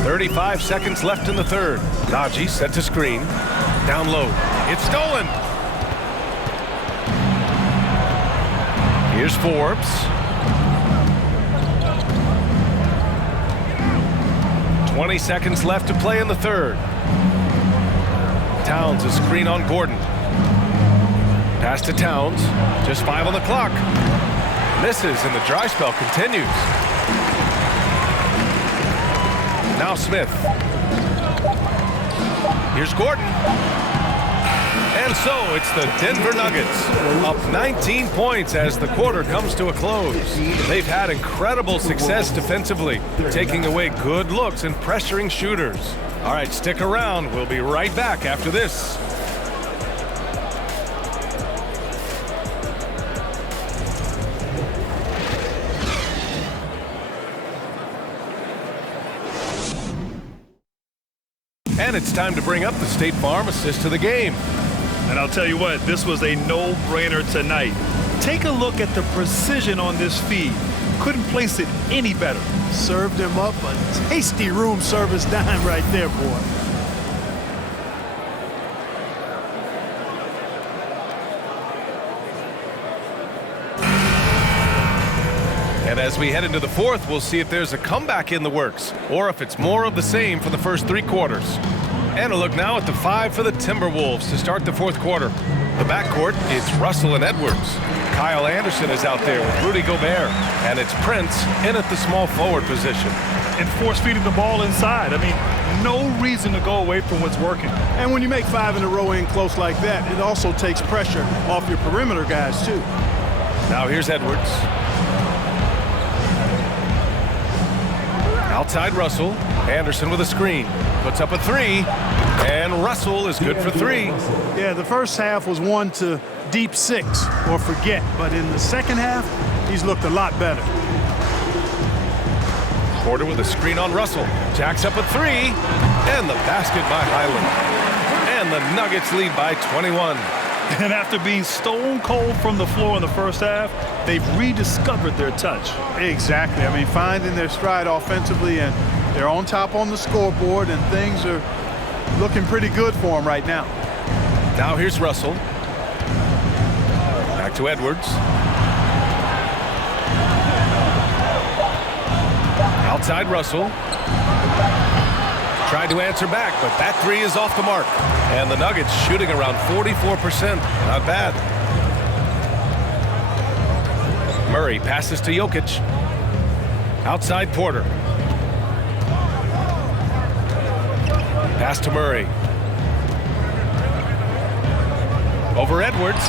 35 seconds left in the third. Najee set to screen. Down low. It's stolen. Here's Forbes. 20 seconds left to play in the third. Towns a screen on Gordon. Pass to Towns. Just 5 on the clock. Misses and the dry spell continues. Now Smith. Here's Gordon. And so it's the Denver Nuggets up 19 points as the quarter comes to a close. They've had incredible success defensively, taking away good looks and pressuring shooters. All right, stick around. We'll be right back after this. And it's time to bring up the State Farm assist of the game. And I'll tell you what, this was a no-brainer tonight. Take a look at the precision on this feed. Couldn't place it any better. Served him up a tasty room service dime right there, boy. And as we head into the fourth, we'll see if there's a comeback in the works or if it's more of the same for the first 3 quarters. And a look now at the 5 for the Timberwolves to start the fourth quarter. The backcourt, it's Russell and Edwards. Kyle Anderson is out there with Rudy Gobert. And it's Prince in at the small forward position. And force feeding the ball inside. I mean, no reason to go away from what's working. And when you make 5 in a row in close like that, it also takes pressure off your perimeter guys, too. Now here's Edwards. Outside Russell. Anderson with a screen. Puts up a 3. And Russell is good for 3. Yeah, the first half was 1 to deep 6 or forget. But in the second half, he's looked a lot better. Porter with a screen on Russell. Jacks up a 3. And the basket by Highland. And the Nuggets lead by 21. And after being stone cold from the floor in the first half, they've rediscovered their touch. Exactly. I mean, finding their stride offensively, and they're on top on the scoreboard, and things are looking pretty good for them right now. Now here's Russell. Back to Edwards. Outside Russell. Tried to answer back, but that 3 is off the mark. And the Nuggets shooting around 44%. Not bad. Murray passes to Jokic. Outside Porter. Pass to Murray. Over Edwards.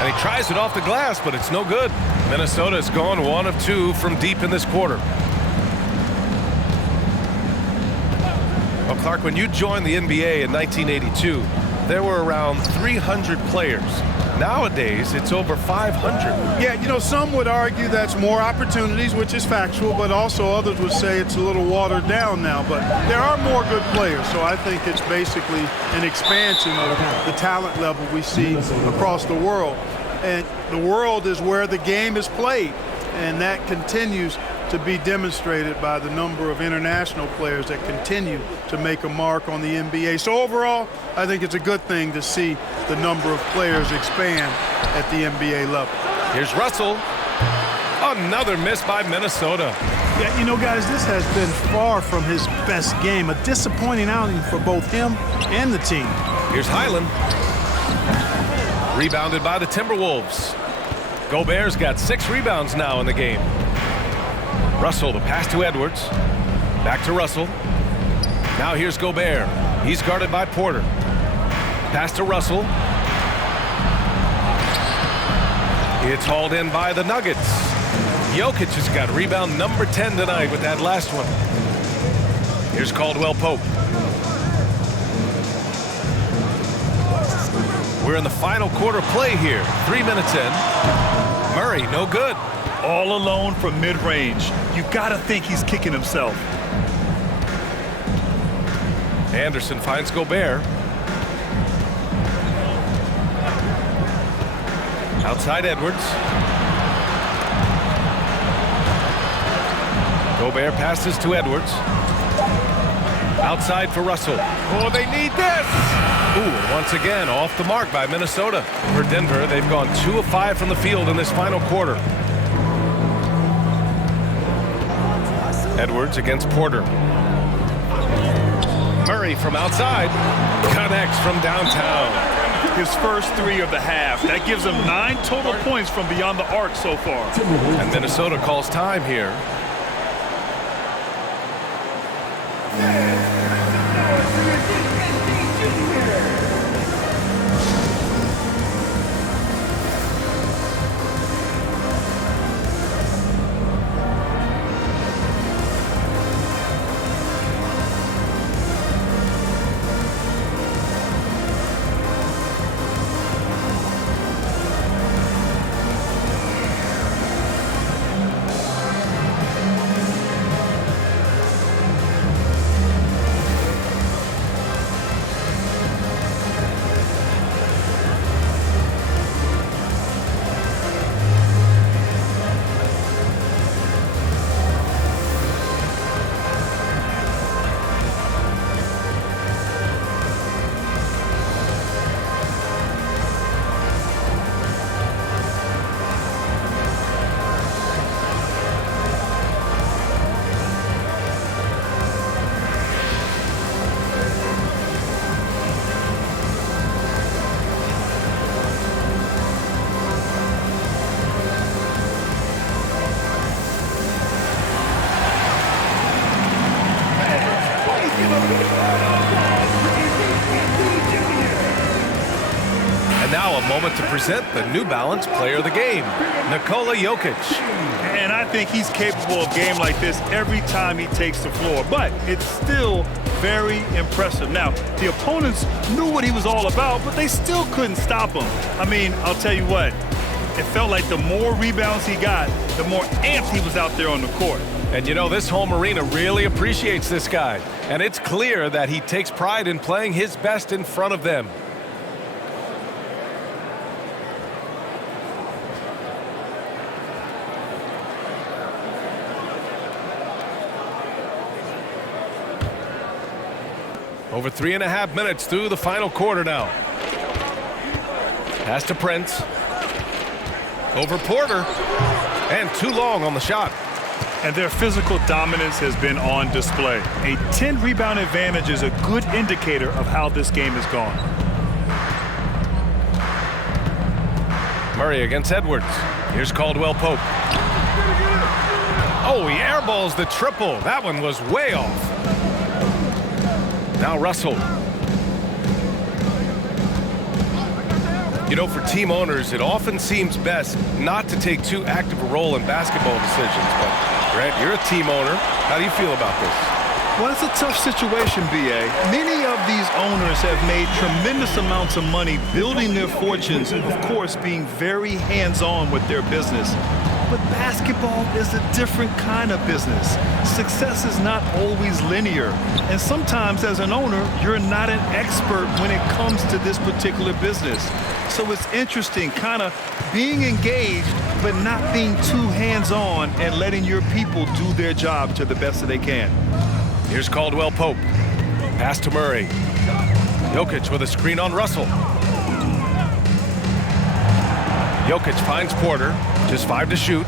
And he tries it off the glass, but it's no good. Minnesota's gone 1 of 2 from deep in this quarter. Well, Clark, when you joined the NBA in 1982, there were around 300 players. Nowadays, it's over 500. Yeah, you know, some would argue that's more opportunities, which is factual, but also others would say it's a little watered down now. But there are more good players, so I think it's basically an expansion of the talent level we see across the world. And the world is where the game is played, and that continues to be demonstrated by the number of international players that continue to make a mark on the NBA. So overall, I think it's a good thing to see the number of players expand at the NBA level. Here's Russell. Another miss by Minnesota. Yeah, you know, guys, this has been far from his best game. A disappointing outing for both him and the team. Here's Highland. Rebounded by the Timberwolves. Gobert's got 6 rebounds now in the game. Russell, the pass to Edwards. Back to Russell. Now here's Gobert. He's guarded by Porter. Pass to Russell. It's hauled in by the Nuggets. Jokic has got rebound number 10 tonight with that last one. Here's Caldwell Pope. We're in the final quarter play here. 3 minutes in. Murray, no good. All alone from mid-range. You gotta think he's kicking himself. Anderson finds Gobert. Outside Edwards. Gobert passes to Edwards. Outside for Russell. Oh, they need this! Ooh, and once again, off the mark by Minnesota. For Denver, they've gone 2 of 5 from the field in this final quarter. Edwards against Porter. Murray from outside. Connects from downtown. His first 3 of the half. That gives him 9 total points from beyond the arc so far. And Minnesota calls time here. And now a moment to present the New Balance Player of the Game, Nikola Jokic. And I think he's capable of a game like this every time he takes the floor, but it's still very impressive. Now, the opponents knew what he was all about, but they still couldn't stop him. I mean, I'll tell you what, it felt like the more rebounds he got, the more amped he was out there on the court. And you know, this home arena really appreciates this guy. And it's clear that he takes pride in playing his best in front of them. Over 3.5 minutes through the final quarter now. Pass to Prince. Over Porter. And too long on the shot. And their physical dominance has been on display. A 10-rebound advantage is a good indicator of how this game has gone. Murray against Edwards. Here's Caldwell Pope. Oh, he airballs the triple. That one was way off. Now Russell. You know, for team owners, it often seems best not to take too active a role in basketball decisions. But, Grant, you're a team owner. How do you feel about this? Well, it's a tough situation, B.A. Many of these owners have made tremendous amounts of money building their fortunes and, of course, being very hands-on with their business. But basketball is a different kind of business. Success is not always linear. And sometimes, as an owner, you're not an expert when it comes to this particular business. So it's interesting kind of being engaged, but not being too hands-on and letting your people do their job to the best that they can. Here's Caldwell Pope. Pass to Murray. Jokic with a screen on Russell. Jokic finds Porter. Just 5 to shoot.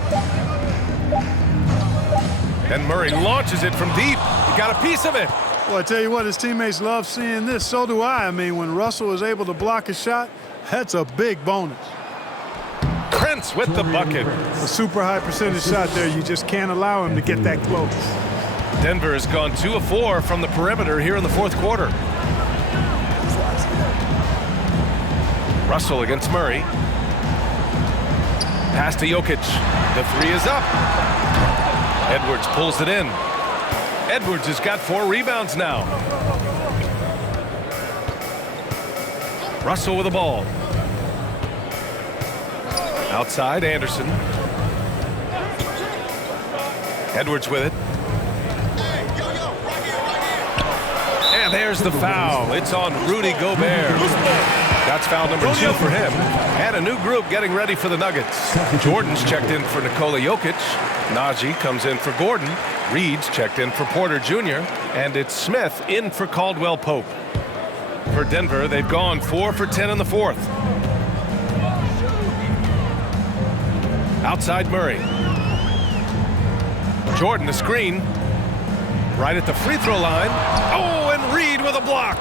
And Murray launches it from deep. He got a piece of it. Well, I tell you what, his teammates love seeing this. So do I. I mean, when Russell is able to block a shot, that's a big bonus. Prince with the bucket. A super high percentage shot there. You just can't allow him to get that close. Denver has gone 2 of 4 from the perimeter here in the fourth quarter. Russell against Murray. Pass to Jokic. The 3 is up. Edwards pulls it in. Edwards has got 4 rebounds now. Russell with the ball. Outside, Anderson. Edwards with it. And there's the foul. It's on Rudy Gobert. That's foul number 2 for him. And a new group getting ready for the Nuggets. Jordan's checked in for Nikola Jokic. Najee comes in for Gordon. Reed's checked in for Porter Jr. And it's Smith in for Caldwell Pope. For Denver, they've gone 4 for 10 in the fourth. Outside Murray. Jordan the screen. Right at the free throw line. Oh, and Reed with a block.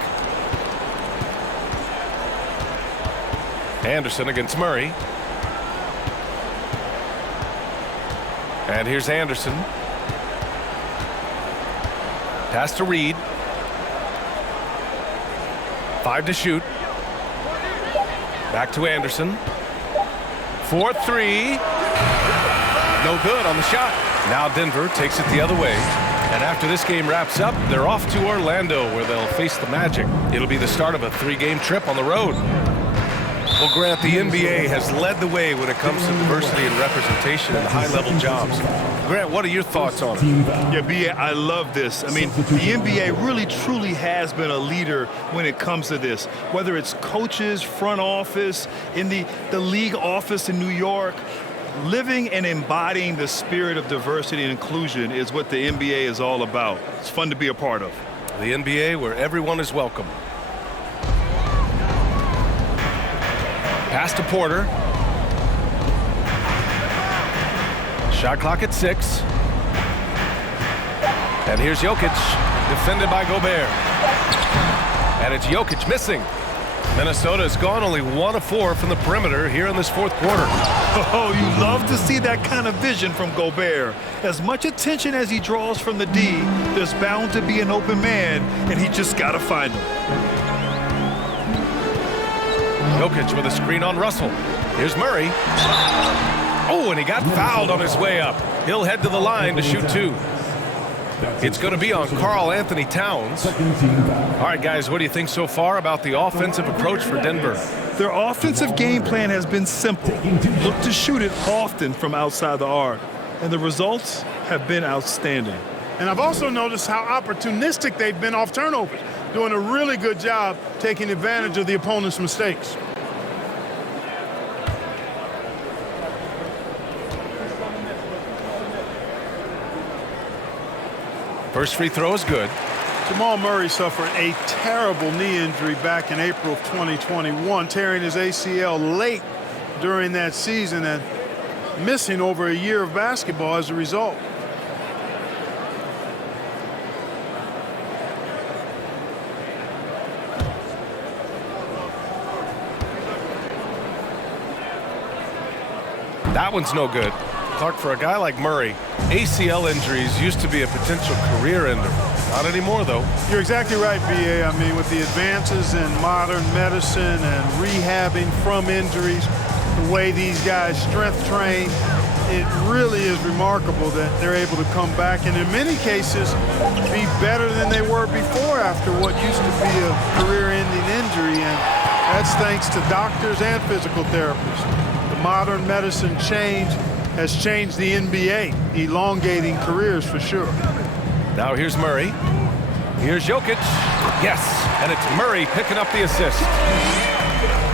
Anderson against Murray. And here's Anderson. Pass to Reed. 5 to shoot. Back to Anderson. 4-3. No good on the shot. Now Denver takes it the other way. And after this game wraps up, they're off to Orlando, where they'll face the Magic. It'll be the start of a 3-game trip on the road. Well, Grant, the NBA has led the way when it comes to diversity and representation in the high-level jobs. Grant, what are your thoughts on it? Yeah, B.A., I love this. I mean, the NBA really, truly has been a leader when it comes to this. Whether it's coaches, front office, in the league office in New York, living and embodying the spirit of diversity and inclusion is what the NBA is all about. It's fun to be a part of. The NBA where everyone is welcome. Pass to Porter. Shot clock at 6. And here's Jokic, defended by Gobert. And it's Jokic missing. Minnesota's gone only 1 of 4 from the perimeter here in this fourth quarter. Oh, you love to see that kind of vision from Gobert. As much attention as he draws from the D, there's bound to be an open man, and he just got to find him. Jokic with a screen on Russell. Here's Murray. Oh, and he got fouled on his way up. He'll head to the line to shoot 2. It's going to be on Karl Anthony Towns. All right, guys, what do you think so far about the offensive approach for Denver? Their offensive game plan has been simple. Look to shoot it often from outside the arc. And the results have been outstanding. And I've also noticed how opportunistic they've been off turnovers, doing a really good job taking advantage of the opponent's mistakes. First free throw is good. Jamal Murray suffered a terrible knee injury back in April of 2021, tearing his ACL late during that season and missing over a year of basketball as a result. That one's no good. Clark, for a guy like Murray, ACL injuries used to be a potential career ender. Not anymore, though. You're exactly right, B.A. I mean, with the advances in modern medicine and rehabbing from injuries, the way these guys strength train, it really is remarkable that they're able to come back and in many cases be better than they were before after what used to be a career-ending injury, and that's thanks to doctors and physical therapists. The modern medicine change has changed the NBA, elongating careers for sure. Now here's Murray. Here's Jokic. Yes, and it's Murray picking up the assist.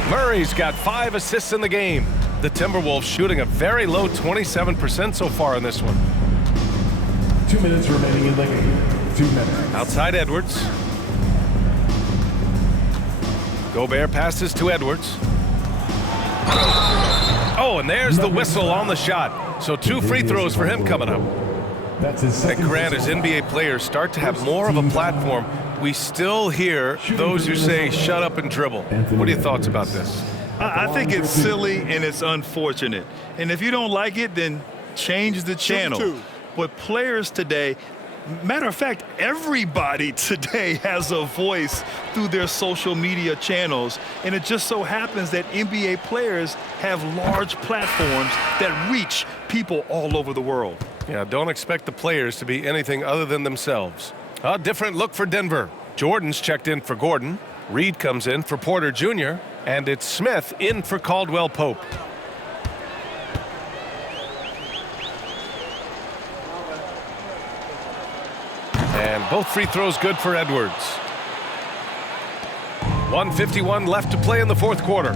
Murray's got 5 assists in the game. The Timberwolves shooting a very low 27% so far in this one. 2 minutes remaining in the game. 2 minutes. Outside Edwards. Gobert passes to Edwards. Oh, and there's the whistle on the shot. So 2 free throws for him coming up. That's his And second. Grant, as NBA players start to have more of a platform, we still hear those who say shut up and dribble. What are your thoughts about this? I think it's silly and it's unfortunate. And if you don't like it, then change the channel. But players today, matter of fact, everybody today has a voice through their social media channels. And it just so happens that NBA players have large platforms that reach people all over the world. Yeah, don't expect the players to be anything other than themselves. A different look for Denver. Jordan's checked in for Gordon. Reed comes in for Porter Jr. And it's Smith in for Caldwell Pope. And both free throws good for Edwards. 1:51 left to play in the fourth quarter.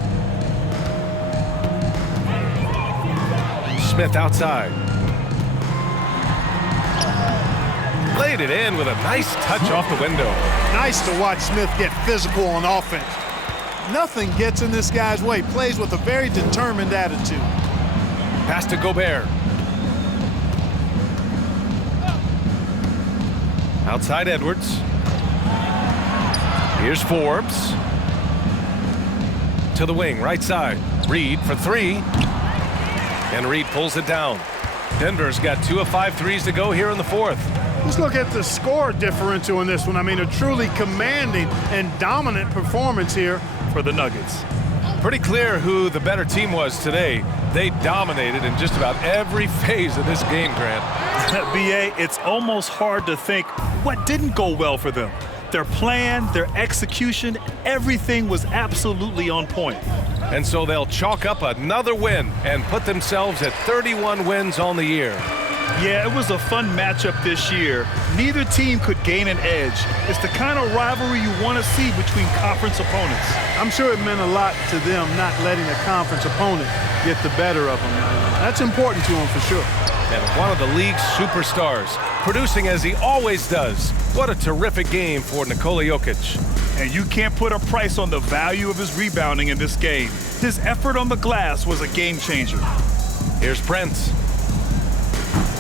Smith outside. Laid it in with a nice touch off the window. Nice to watch Smith get physical on offense. Nothing gets in this guy's way. Plays with a very determined attitude. Pass to Gobert. Outside Edwards. Here's Forbes. To the wing, right side. Reed for 3. And Reed pulls it down. Denver's got 2 of 5 threes to go here in the fourth. Let's look at the score differential in this one. I mean, a truly commanding and dominant performance here for the Nuggets. Pretty clear who the better team was today. They dominated in just about every phase of this game, Grant. BA, it's almost hard to think what didn't go well for them. Their plan, their execution, everything was absolutely on point. And so they'll chalk up another win and put themselves at 31 wins on the year. Yeah, it was a fun matchup this year. Neither team could gain an edge. It's the kind of rivalry you want to see between conference opponents. I'm sure it meant a lot to them not letting a conference opponent get the better of them. That's important to them for sure. And one of the league's superstars, producing as he always does. What a terrific game for Nikola Jokic. And you can't put a price on the value of his rebounding in this game. His effort on the glass was a game changer. Here's Prince.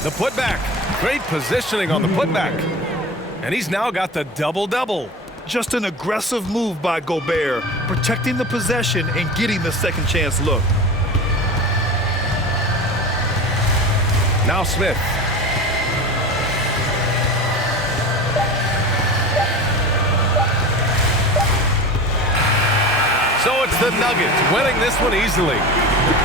The putback. Great positioning on the putback. And he's now got the double-double. Just an aggressive move by Gobert, protecting the possession and getting the second chance look. Now Smith. So it's the Nuggets winning this one easily.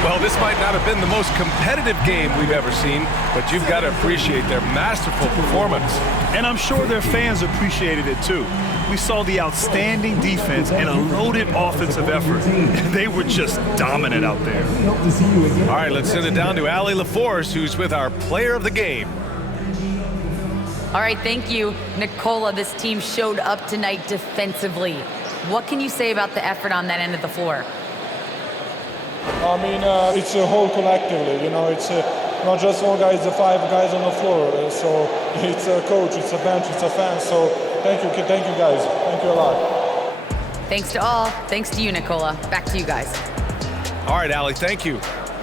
Well, this might not have been the most competitive game we've ever seen, but you've got to appreciate their masterful performance. And I'm sure their fans appreciated it too. We saw the outstanding defense and a loaded offensive effort. They were just dominant out there. All right, let's send it down to Allie LaForce, who's with our player of the game. All right, thank you, Nicola. This team showed up tonight defensively. What can you say about the effort on that end of the floor? I mean, it's a whole collectively, you know, it's not just one guy, it's the 5 guys on the floor. So it's a coach, it's a bench, it's a fan. So thank you guys. Thank you a lot. Thanks to all. Thanks to you, Nicola. Back to you guys. All right, Allie, thank you.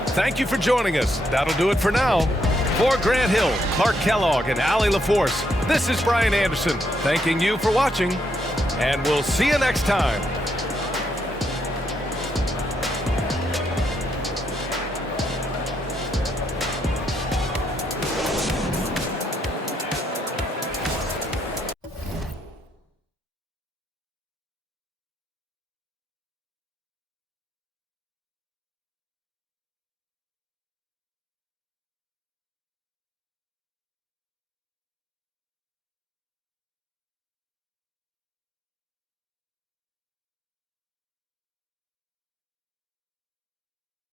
Thank you for joining us. That'll do it for now. For Grant Hill, Clark Kellogg, and Allie LaForce, this is Brian Anderson thanking you for watching, and we'll see you next time.